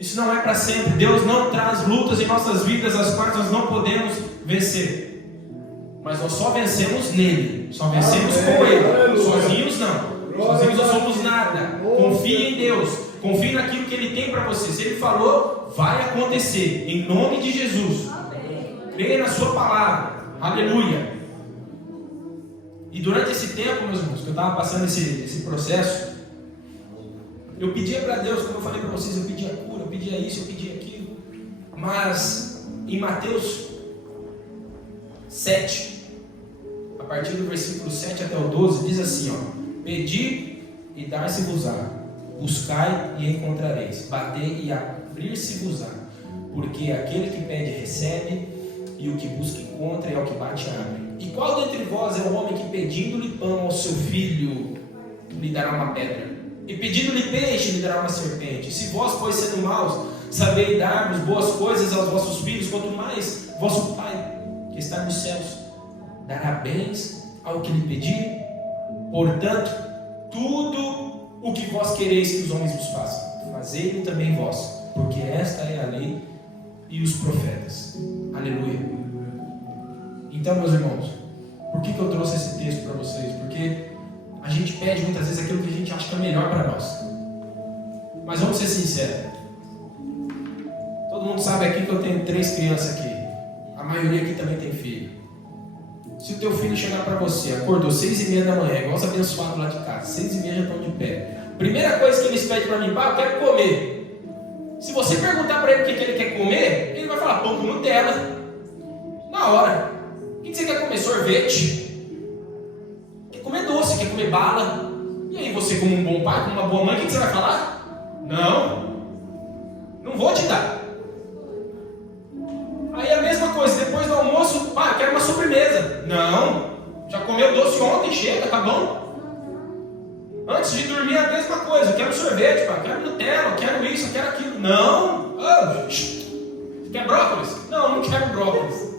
Isso não é para sempre. Deus não traz lutas em nossas vidas as quais nós não podemos vencer. Mas nós só vencemos nele. Só vencemos com ele. Sozinhos não. Sozinhos não somos nada. Confie em Deus. Confie naquilo que ele tem para você. Se ele falou, vai acontecer. Em nome de Jesus. Creia na sua palavra. Aleluia. E durante esse tempo, meus irmãos, que eu estava passando esse processo, eu pedia para Deus, como eu falei para vocês, eu pedia cura, eu pedia isso, eu pedia aquilo. Mas em Mateus 7, a partir do versículo 7 até o 12, diz assim, ó: pedi e dar-se-vos-á, buscai e encontrareis, batei e abrir-se-vos-á, porque aquele que pede recebe, e o que busca encontra, e ao que bate abre. E qual dentre vós é o homem que, pedindo-lhe pão ao seu filho, lhe dará uma pedra? E pedindo-lhe peixe, lhe dará uma serpente? Se vós, pois, sendo maus, sabeis dar boas coisas aos vossos filhos, quanto mais vosso Pai, que está nos céus, dará bens ao que lhe pedir. Portanto, tudo o que vós quereis que os homens vos façam, fazei-o também vós, porque esta é a lei e os profetas. Aleluia. Então, meus irmãos, por que eu trouxe esse texto para vocês? Porque a gente pede muitas vezes aquilo que a gente acha que é melhor para nós. Mas vamos ser sinceros. Todo mundo sabe aqui que eu tenho 3 crianças aqui. A maioria aqui também tem filho. Se o teu filho chegar para você, acordou 6h30 da manhã, igual os abençoados lá de casa, 6h30 já estão de pé. Primeira coisa que eles pedem para mim, eu quero comer. Se você perguntar para ele o que ele quer comer, ele vai falar pão com Nutella. Na hora. O que você quer comer? Sorvete? Quer comer doce? Quer comer bala? E aí você, como um bom pai, como uma boa mãe, o que você vai falar? Não vou te dar. Aí a mesma coisa, depois do almoço, pai, eu quero uma sobremesa. Não, já comeu doce ontem, chega, tá bom? Antes de dormir a mesma coisa, eu quero sorvete, pai, eu quero Nutella, eu quero isso, eu quero aquilo. Não, quer brócolis? Não quero brócolis.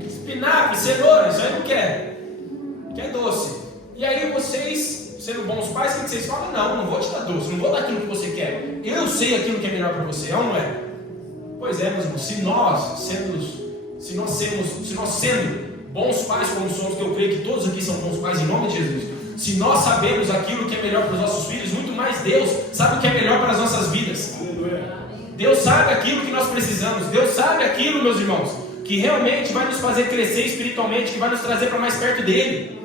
Espinafre, cenoura, isso aí não quer. Quer doce. E aí vocês, sendo bons pais, o que vocês falam? Não vou te dar doce, não vou dar aquilo que você quer. Eu sei aquilo que é melhor para você, é ou não é? Pois é, meus irmãos, se nós sendo bons pais como somos, que eu creio que todos aqui são bons pais em nome de Jesus, se nós sabemos aquilo que é melhor para os nossos filhos, muito mais Deus sabe o que é melhor para as nossas vidas. Deus sabe aquilo que nós precisamos. Deus sabe aquilo, meus irmãos, que realmente vai nos fazer crescer espiritualmente, que vai nos trazer para mais perto dele.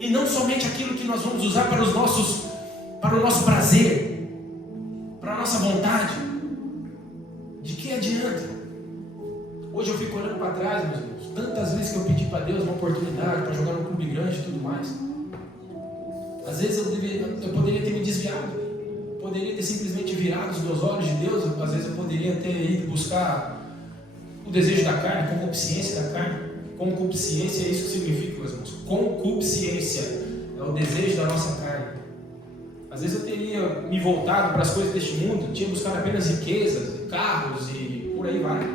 E não somente aquilo que nós vamos usar para o nosso prazer, para a nossa vontade. De que adianta? Hoje eu fico olhando para trás, meus irmãos, tantas vezes que eu pedi para Deus uma oportunidade para jogar num clube grande e tudo mais. Às vezes eu poderia ter me desviado, poderia ter simplesmente virado os meus olhos de Deus. Às vezes eu poderia ter ido buscar o desejo da carne, a concupiscência da carne. Concupiscência é isso que significa, meus irmãos. Concupiscência é o desejo da nossa carne. Às vezes eu teria me voltado para as coisas deste mundo, tinha buscado apenas riquezas, carros e por aí vai.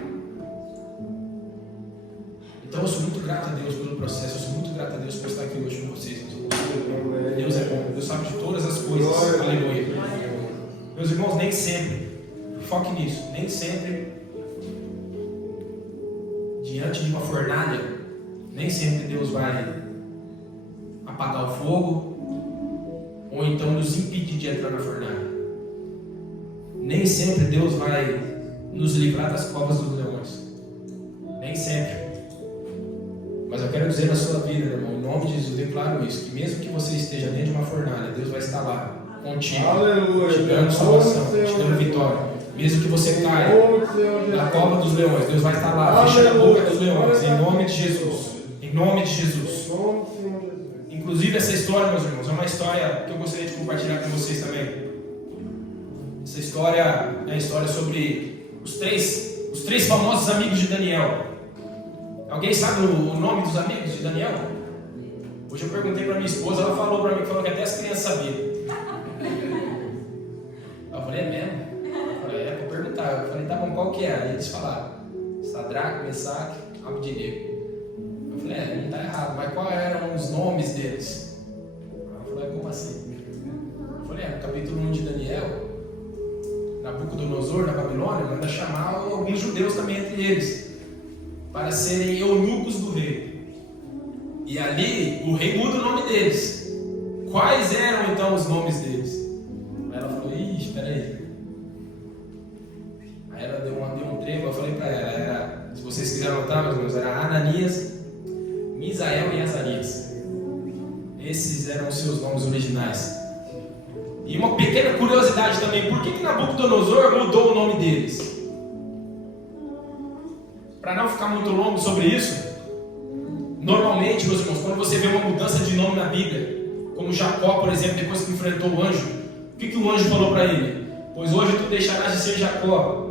Então eu sou muito grato a Deus pelo processo, eu sou muito grato a Deus por estar aqui hoje com vocês. Deus é bom, Deus sabe de todas as coisas. Aleluia. Meus irmãos, nem sempre, foque nisso, nem sempre, diante de uma fornalha, nem sempre Deus vai apagar o fogo, ou então nos impedir de entrar na fornalha. Nem sempre Deus vai nos livrar das covas dos leões. Nem sempre. Mas eu quero dizer na sua vida, meu irmão, em nome de Jesus, declaro isso, que mesmo que você esteja dentro de uma fornalha, Deus vai estar lá contigo, te dando salvação, te dando vitória. Mesmo que você caia na cova dos leões, Deus vai estar lá, fechando a boca dos leões, em nome de Jesus. Em nome de Jesus. Inclusive essa história, meus irmãos, é uma história que eu gostaria de compartilhar com vocês também. Essa história é a história sobre os três famosos amigos de Daniel. Alguém sabe o nome dos amigos de Daniel? Hoje eu perguntei para minha esposa, ela falou para mim, falou que até as crianças sabiam. Eu falei, é mesmo? Eu falei, vou perguntar. Eu falei, tá bom, qual que é? Aí eles falaram, Sadraque, Mesaque, Abdinego. Eu falei, não tá errado, mas quais eram os nomes deles? Eu falei, como assim? Eu falei, no capítulo 1 de Daniel, Nabucodonosor, na Babilônia, manda chamar alguns judeus também entre eles, para serem eunucos do rei. E ali, o rei muda o nome deles. Quais eram então os nomes deles? Aí ela falou, espera aí. Aí ela deu um trevo, eu falei para ela, se vocês quiserem anotar, meus irmãos, era Ananias, Misael e Azarias. Esses eram os seus nomes originais. E uma pequena curiosidade também, por que Nabucodonosor mudou o nome deles? Para não ficar muito longo sobre isso, normalmente, meus irmãos, quando você vê uma mudança de nome na Bíblia, como Jacó, por exemplo, depois que enfrentou o anjo, o que o anjo falou para ele? Pois hoje tu deixarás de ser Jacó.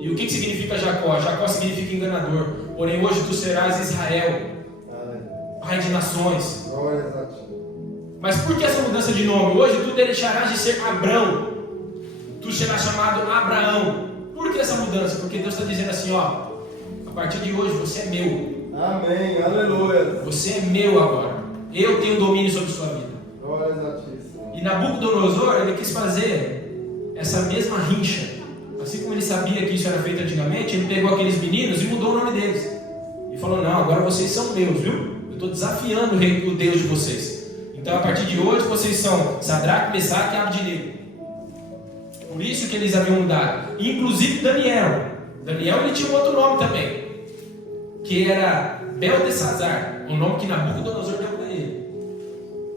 E o que significa Jacó? Jacó significa enganador. Porém, hoje tu serás Israel, pai de nações. Mas por que essa mudança de nome? Hoje tu deixarás de ser Abrão, tu serás chamado Abraão. Por que essa mudança? Porque Deus está dizendo assim, a partir de hoje você é meu. Amém, aleluia. Você é meu agora. Eu tenho domínio sobre sua vida. Glórias a ti. E Nabucodonosor, ele quis fazer essa mesma rincha. Assim como ele sabia que isso era feito antigamente, ele pegou aqueles meninos e mudou o nome deles. E falou, não, agora vocês são meus, viu? Eu estou desafiando o Deus de vocês. Então, a partir de hoje, vocês são Sadraque, Mesaque e Abdinego. Por isso que eles haviam mudado. Inclusive Daniel. Daniel, ele tinha um outro nome também, que era Beltesazar, um nome que Nabucodonosor deu para ele.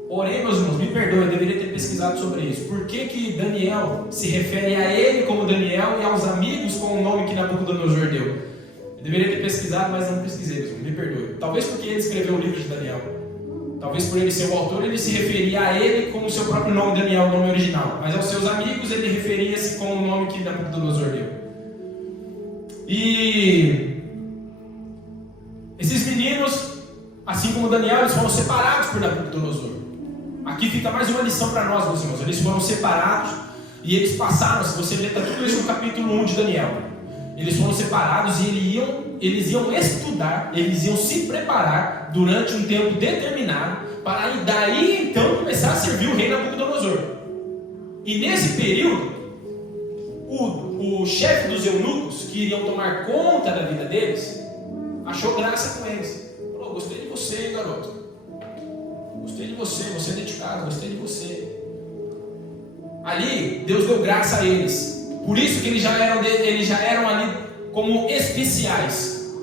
Porém, meus irmãos, me perdoem, eu deveria ter pesquisado sobre isso. Por que Daniel se refere a ele como Daniel e aos amigos com o nome que Nabucodonosor deu? Eu deveria ter pesquisado, mas não pesquisei, meus irmãos, me perdoem. Talvez porque ele escreveu o livro de Daniel. Talvez por ele ser o autor, ele se referia a ele com o seu próprio nome, Daniel, o nome original. Mas aos seus amigos, ele referia-se com o nome que Nabucodonosor deu. E esses meninos, assim como Daniel, eles foram separados por Nabucodonosor. Aqui fica mais uma lição para nós, meus irmãos. Eles foram separados e eles passaram, se você ler tudo isso no capítulo 1 de Daniel. Eles foram separados e eles iam estudar, eles iam se preparar durante um tempo determinado para daí então começar a servir o rei Nabucodonosor. E nesse período, o chefe dos eunucos, que iriam tomar conta da vida deles, achou graça com eles. Falou, gostei de você, garoto. Gostei de você, você é dedicado, gostei de você. Ali, Deus deu graça a eles. Por isso que eles já eram ali como especiais.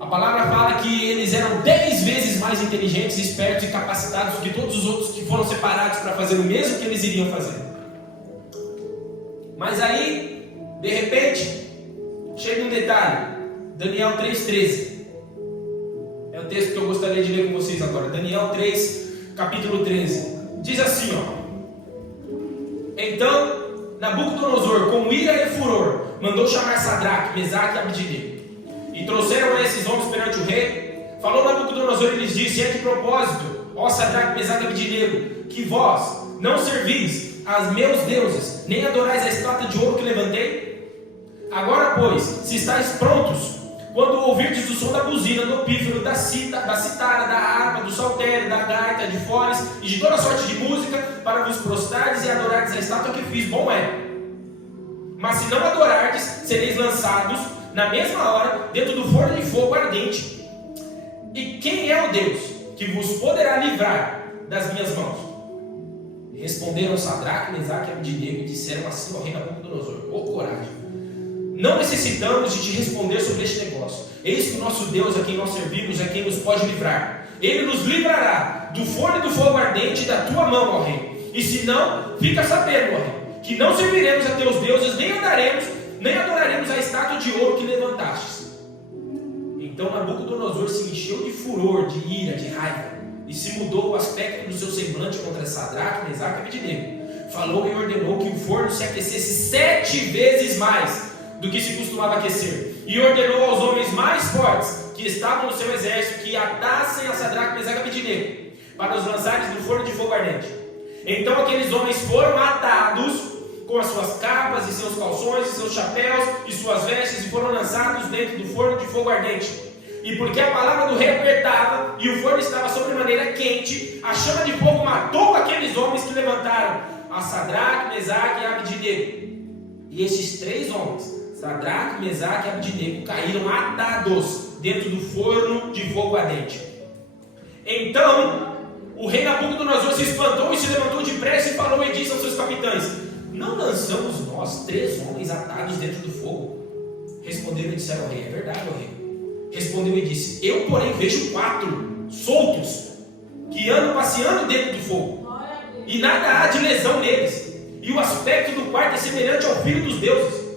A palavra fala que eles eram 10 vezes mais inteligentes, espertos e capacitados do que todos os outros que foram separados para fazer o mesmo que eles iriam fazer. Mas aí, de repente, chega um detalhe. Daniel 3,13. É o texto que eu gostaria de ler com vocês agora. Daniel 3, capítulo 13. Diz assim, Então, Nabucodonosor, com ira e furor, mandou chamar Sadraque, Mesaque e Abdinego. E trouxeram esses homens perante o rei. Falou Nabucodonosor e lhes disse, é de propósito, ó Sadraque, Mesaque e Abdinego, que vós não servis aos meus deuses, nem adorais a estátua de ouro que levantei? Agora, pois, se estáis prontos, quando ouvirdes o som da buzina, do pífaro, da citara, da harpa, do saltério, da gaita, de fones e de toda sorte de música, para vos prostrardes e adorardes a estátua que fiz, bom é. Mas se não adorardes, sereis lançados na mesma hora dentro do forno de fogo ardente. E quem é o Deus que vos poderá livrar das minhas mãos? Responderam Sadraque, Mesaque e Abdinego e disseram assim ao rei Nabucodonosor: ô coragem! Não necessitamos de te responder sobre este negócio. Eis que o nosso Deus, a quem nós servimos, é quem nos pode livrar. Ele nos livrará do forno e do fogo ardente da tua mão, ó rei. E se não, fica sabendo, ó rei, que não serviremos a teus deuses, nem adoraremos a estátua de ouro que levantastes. Então Nabucodonosor se encheu de furor, de ira, de raiva, e se mudou o aspecto do seu semblante contra Sadraque, Mesaque e Abdinego. Falou e ordenou que o forno se aquecesse 7 vezes mais do que se costumava aquecer, e ordenou aos homens mais fortes que estavam no seu exército que atassem a Sadraque, Mesaque e Abednego para os lançares no forno de fogo ardente. Então aqueles homens foram atados com as suas capas e seus calções e seus chapéus e suas vestes e foram lançados dentro do forno de fogo ardente. E porque a palavra do rei apertava e o forno estava sobremaneira quente, a chama de fogo matou aqueles homens que levantaram a Sadraque, Mesaque e Abednego. E esses 3 homens, Sadraque, Mesaque e Abednego, caíram atados dentro do forno de fogo ardente. Então o rei Nabucodonosor se espantou e se levantou depressa e falou e disse aos seus capitães: não lançamos nós 3 homens atados dentro do fogo? Responderam e disseram ao rei: é verdade, ó rei. Respondeu e disse: eu porém vejo 4 soltos que andam passeando dentro do fogo, e nada há de lesão neles, e o aspecto do quarto é semelhante ao filho dos deuses.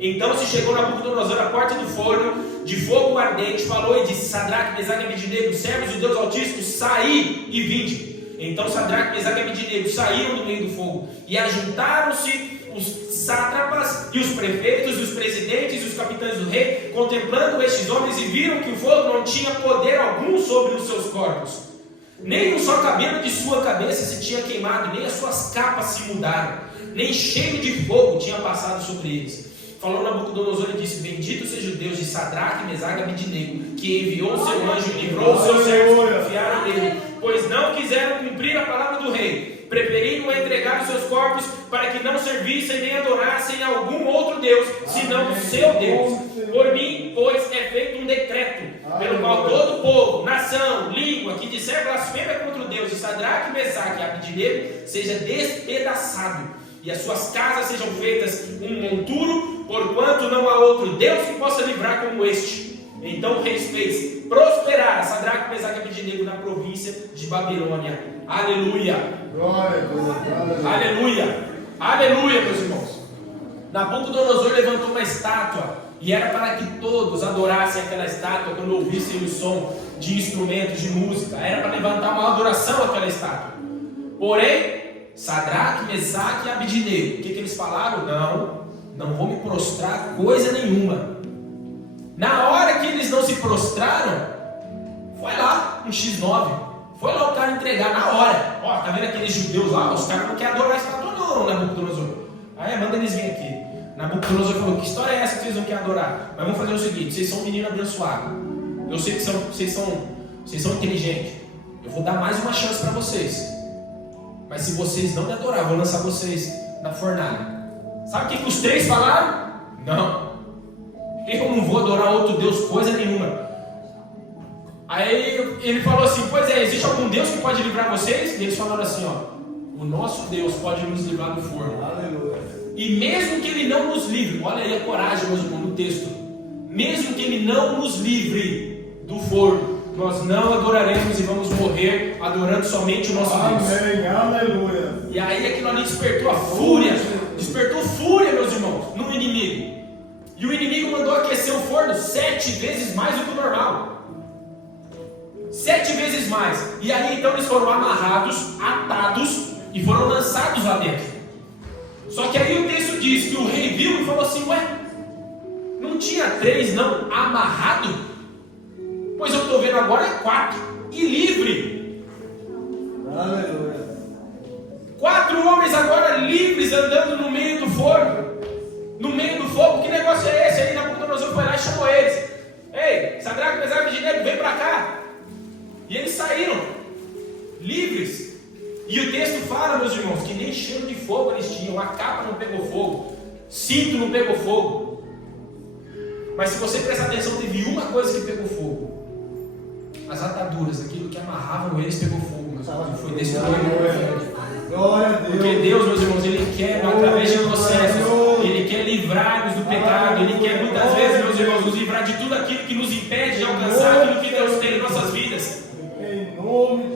Então se chegou Nabucodonosor à porta do forno de fogo ardente, falou e disse: Sadraque, Mesaque e Abednego, servos do Deus Altíssimo, saí e vinde. Então Sadraque, Mesaque e Abednego saíram do meio do fogo, e ajuntaram-se os sátrapas e os prefeitos e os presidentes e os capitães do rei, contemplando estes homens, e viram que o fogo não tinha poder algum sobre os seus corpos. Nem um só cabelo de sua cabeça se tinha queimado, nem as suas capas se mudaram, nem cheiro de fogo tinha passado sobre eles. Falou Nabucodonosor e disse: bendito seja o Deus de Sadraque, Mesaque e Abednego, que enviou o seu anjo e livrou os seus servos que confiaram nele, pois não quiseram cumprir a palavra do rei, preferiram entregar os seus corpos para que não servissem nem adorassem a algum outro Deus, senão o seu Deus. Por mim, pois, é feito um decreto, pelo qual todo povo, nação, língua, que disser blasfêmia contra o Deus de Sadraque, Mesaque e Abednego, seja despedaçado, e as suas casas sejam feitas um monturo, porquanto não há outro Deus que possa livrar como este. Então o rei fez prosperar a Sadraque, Mesaque e Abednego na província de Babilônia. Aleluia! Glória a Deus. Aleluia! Aleluia, meus irmãos! Nabucodonosor levantou uma estátua, e era para que todos adorassem aquela estátua quando ouvissem o som de instrumentos de música. Era para levantar uma adoração àquela estátua. Porém, Sadraque, Mesaque e Abednego, o que eles falaram? Não vou me prostrar coisa nenhuma. Na hora que eles não se prostraram, foi lá um X9, foi lá o cara entregar na hora. Ó, tá vendo aqueles judeus lá? Os caras não querem adorar a estátua não, Nabucodonosor. Aí manda eles virem aqui. Nabucodonosor falou: que história é essa que vocês não querem adorar? Mas vamos fazer o seguinte: vocês são um menino abençoado, eu sei que vocês são inteligentes, eu vou dar mais uma chance para vocês. Mas se vocês não me adorar, eu vou lançar vocês na fornalha. Sabe o que os 3 falaram? Não, eu não vou adorar outro Deus coisa nenhuma. Aí ele falou assim: pois é, existe algum Deus que pode livrar vocês? E eles falaram assim: ó, o nosso Deus pode nos livrar do forno. Aleluia. E mesmo que ele não nos livre, olha aí a coragem, meus irmãos, no texto, mesmo que ele não nos livre do forno, nós não adoraremos e vamos morrer adorando somente o nosso Deus. Amém, aleluia. E aí aquilo ali despertou a fúria, meus irmãos, no inimigo. E o inimigo mandou aquecer o forno 7 vezes mais do que o normal. 7 vezes mais. E aí então eles foram amarrados, atados e foram lançados lá dentro. Só que aí o texto diz que o rei viu e falou assim: ué, não tinha 3 não amarrado? Pois eu estou vendo agora 4 e livre. Aleluia. 4 homens agora livres andando no meio do forno, no meio do fogo. Que negócio é esse? Aí Nabucodonosor foi lá e chamou eles: ei, Sadraque, Mesaque e Abednego, vem para cá. E eles saíram livres. E o texto fala, meus irmãos, que nem cheiro de fogo eles tinham, a capa não pegou fogo, cinto não pegou fogo. Mas se você prestar atenção, teve uma coisa que pegou fogo: as ataduras, aquilo que amarravam eles pegou fogo, meus irmãos. Foi destruído. Glória a Deus. Porque Deus, meus irmãos, Ele quer, através de processos, Ele quer livrar-nos do pecado, Ele quer muitas vezes, meus irmãos, nos livrar de tudo aquilo que nos impede de alcançar aquilo que Deus tem em nossas vidas.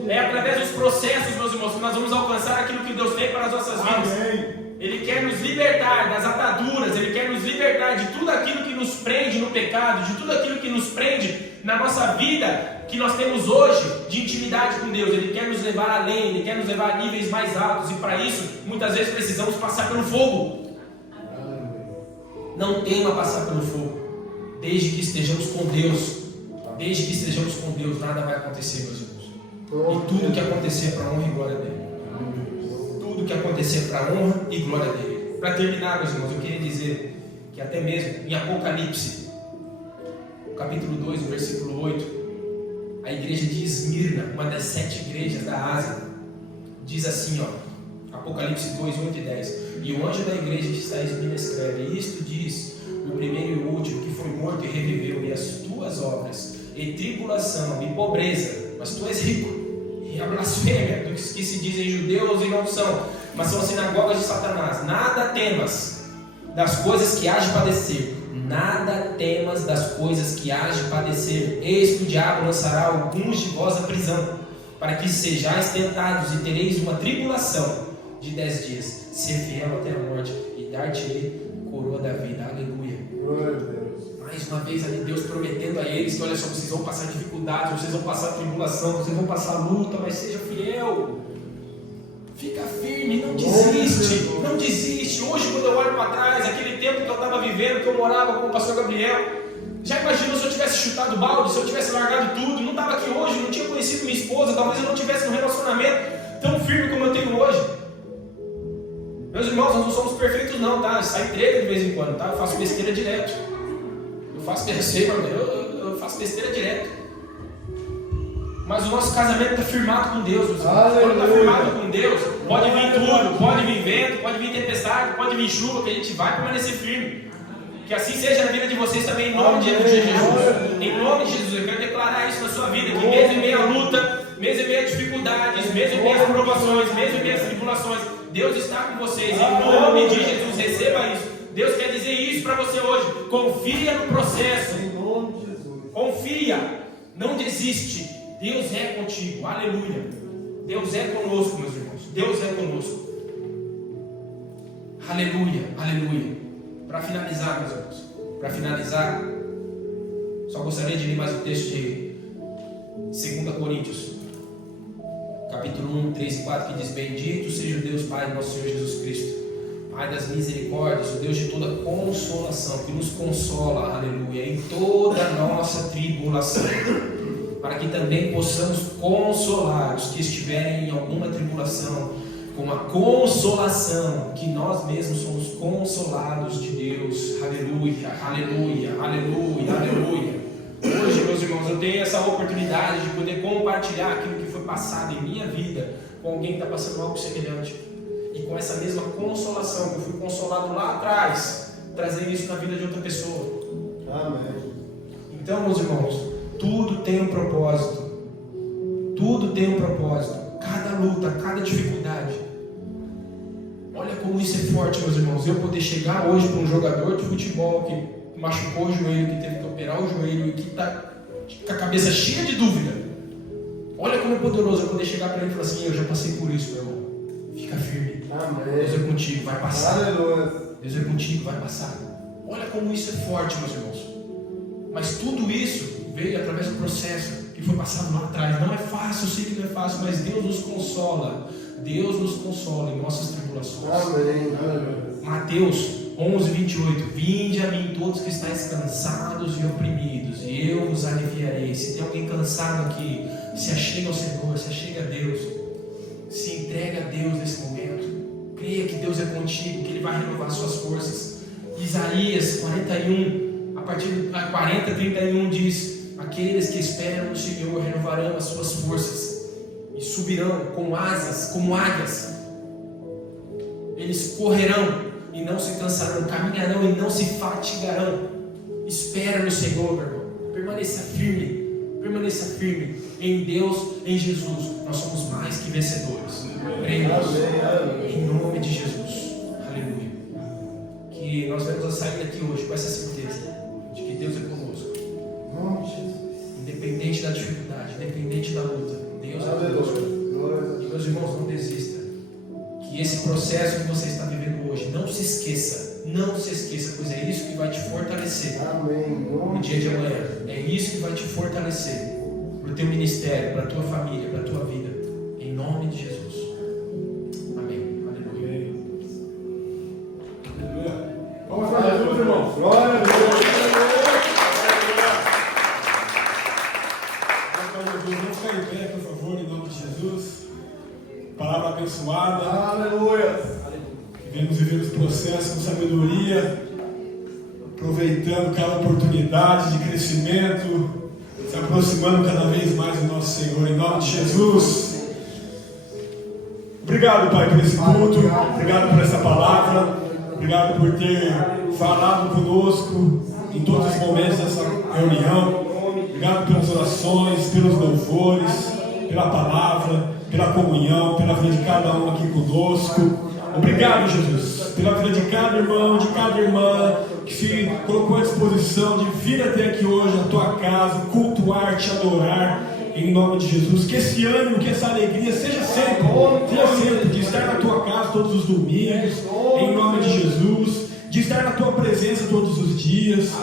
É através dos processos, meus irmãos, que nós vamos alcançar aquilo que Deus tem para as nossas vidas. Amém. Ele quer nos libertar das ataduras, Ele quer nos libertar de tudo aquilo que nos prende no pecado, de tudo aquilo que nos prende na nossa vida que nós temos hoje de intimidade com Deus. Ele quer nos levar além, Ele quer nos levar a níveis mais altos, e para isso, muitas vezes precisamos passar pelo fogo. Não tema passar pelo fogo, desde que estejamos com Deus. Desde que estejamos com Deus, nada vai acontecer, meus irmãos. E tudo que acontecer é para honra e glória dele. Tudo que acontecer é para honra e glória dele. Para terminar, meus irmãos, eu queria dizer que até mesmo em Apocalipse, capítulo 2, versículo 8, a igreja de Esmirna, uma das 7 igrejas da Ásia, diz assim, ó, Apocalipse 2, 8 e 10: e o anjo da igreja que está em Esmirna escreve: isto diz o primeiro e o último, que foi morto e reviveu, e as tuas obras, e tribulação, e pobreza, mas tu és rico, e a blasfêmia dos que se dizem judeus e não são, mas são as sinagogas de Satanás. Nada temas das coisas que hás de padecer. Nada temas das coisas que hás de padecer. Eis que o diabo lançará alguns de vós à prisão, para que sejais tentados, e tereis uma tribulação de 10 dias. Ser fiel até a morte, e dar-te-ei coroa da vida. Aleluia. Mais uma vez ali, Deus prometendo a eles que, olha só, vocês vão passar dificuldades, vocês vão passar tribulação, vocês vão passar luta, mas seja fiel. Fica firme, não desiste, não desiste. Hoje, quando eu olho para trás, aquele tempo que eu estava vivendo, que eu morava com o pastor Gabriel, já imaginou se eu tivesse chutado o balde, se eu tivesse largado tudo, não estava aqui hoje, não tinha conhecido minha esposa, talvez eu não tivesse um relacionamento tão firme como eu tenho hoje. Meus irmãos, nós não somos perfeitos não, tá? Sai treta de vez em quando, tá? Eu faço besteira direto. Eu faço besteira direto. Mas o nosso casamento está firmado com Deus. Quando está firmado com Deus, pode vir tudo, pode vir vento, pode vir tempestade, pode vir chuva, que a gente vai permanecer firme. Que assim seja na vida de vocês também, em nome de Jesus. Em nome de Jesus, eu quero declarar isso na sua vida, que mesmo em meio à luta, mesmo em meio a dificuldades, mesmo em meio às provações, mesmo em meio às tribulações, Deus está com vocês. Em nome de Jesus, receba isso. Deus quer dizer isso para você hoje. Confia no processo. Confia, não desiste. Deus é contigo, aleluia. Deus é conosco, meus irmãos. Deus é conosco. Aleluia, aleluia. Para finalizar, meus irmãos, para finalizar, só gostaria de ler mais um texto de 2 Coríntios, capítulo 1, 3 e 4, que diz: bendito seja o Deus Pai do nosso Senhor Jesus Cristo, Pai das misericórdias, o Deus de toda consolação, que nos consola, aleluia, em toda a nossa tribulação, para que também possamos consolar os que estiverem em alguma tribulação, com a consolação que nós mesmos somos consolados de Deus. Aleluia, aleluia, aleluia, aleluia. Hoje, meus irmãos, eu tenho essa oportunidade de poder compartilhar aquilo que foi passado em minha vida com alguém que está passando algo semelhante, e com essa mesma consolação que eu fui consolado lá atrás, trazer isso na vida de outra pessoa. Amém. Então, meus irmãos, tudo tem um propósito. Tudo tem um propósito. Cada luta, cada dificuldade. Olha como isso é forte, meus irmãos. Eu poder chegar hoje para um jogador de futebol que machucou o joelho, que teve que operar o joelho e que está com a cabeça cheia de dúvida. Olha como é poderoso eu poder chegar para ele e falar assim: eu já passei por isso, meu irmão. Fica firme. Amém. Deus é contigo, vai passar. Aleluia. Deus é contigo, vai passar. Olha como isso é forte, meus irmãos. Mas tudo isso veio através do processo que foi passado lá atrás. Não é fácil, eu sei que não é fácil, mas Deus nos consola. Deus nos consola em nossas tribulações. Amém. Mateus 11, 28. Vinde a mim todos que estáis cansados e oprimidos, e eu vos aliviarei. Se tem alguém cansado aqui, se achega ao Senhor, se achega a Deus, se entrega a Deus nesse momento. Creia que Deus é contigo, que Ele vai renovar suas forças. Isaías 41, a partir do 40, 31 diz: aqueles que esperam no Senhor renovarão as suas forças e subirão com asas, como águias. Eles correrão e não se cansarão, caminharão e não se fatigarão. Espera no Senhor, meu irmão. Permaneça firme, permaneça firme em Deus, em Jesus. Nós somos mais que vencedores. Cremos em nome de Jesus. Aleluia. Que nós vamos sair daqui hoje com essa certeza de que Deus é conosco. Independente da dificuldade, independente da luta, Deus é conosco. E meus irmãos, não desista. Que esse processo que você está vivendo hoje, não se esqueça, pois é isso que vai te fortalecer. No dia de amanhã, é isso que vai te fortalecer para o teu ministério, para a tua família, para a tua vida, em nome de Jesus. Amém. Aleluia. Vamos fazer tudo, irmãos. Glória a Deus. Devemos viver os processos com sabedoria, aproveitando cada oportunidade de crescimento, se aproximando cada vez mais do nosso Senhor, em nome de Jesus. Obrigado, Pai, por esse culto, obrigado por essa palavra, obrigado por ter falado conosco em todos os momentos dessa reunião. Obrigado pelas orações, pelos louvores, pela palavra, pela comunhão, pela vida de cada um aqui conosco. Obrigado, Jesus, pela vida de cada irmão, de cada irmã que se colocou à disposição de vir até aqui hoje, à tua casa, cultuar, te adorar, em nome de Jesus. Que esse ânimo, que essa alegria seja sempre de estar na tua casa todos os domingos, em nome de Jesus, de estar na tua presença todos os dias,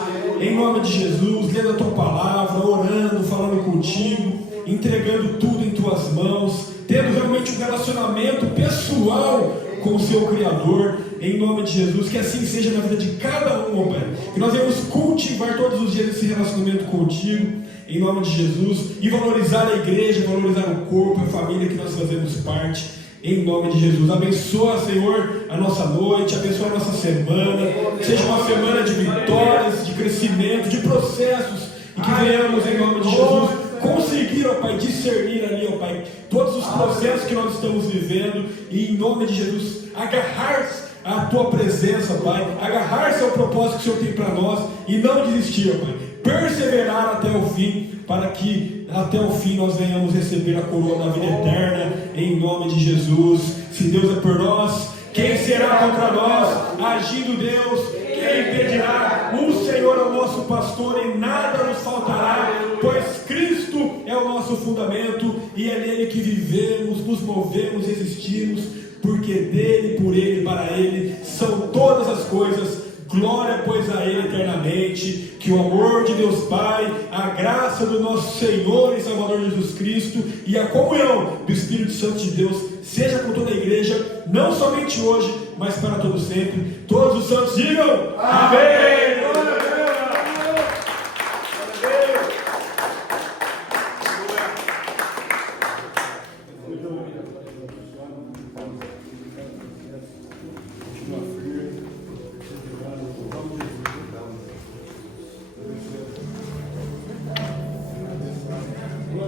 em nome de Jesus, lendo a tua palavra, orando, falando contigo, entregando tudo em tuas mãos, tendo realmente um relacionamento pessoal com o seu Criador, em nome de Jesus. Que assim seja na vida de cada um, ó Pai, que nós venhamos cultivar todos os dias esse relacionamento contigo, em nome de Jesus, e valorizar a igreja, valorizar o corpo, a família que nós fazemos parte, em nome de Jesus. Abençoa, Senhor, a nossa noite, abençoa a nossa semana, que seja uma semana de vitórias, de crescimento, de processos, e que venhamos, em nome de Jesus, conseguir, ó Pai, discernir ali, ó Pai, todos os processos que nós estamos vivendo, e em nome de Jesus, agarrar-se à tua presença, Pai, agarrar-se ao propósito que o Senhor tem para nós, e não desistir, ó Pai, perseverar até o fim, para que até o fim nós venhamos receber a coroa da vida eterna, em nome de Jesus. Se Deus é por nós, quem será contra nós? Agindo Deus, quem impedirá? O Senhor é o nosso pastor e nada nos faltará, pois Cristo é o nosso fundamento e é nele que vivemos, nos movemos, existimos, porque dele, por ele, para ele são todas as coisas. Glória, pois, a ele eternamente. Que o amor de Deus Pai, a graça do nosso Senhor e Salvador Jesus Cristo e a comunhão do Espírito Santo de Deus seja com toda a igreja, não somente hoje, mas para todo sempre. Todos os santos digam amém.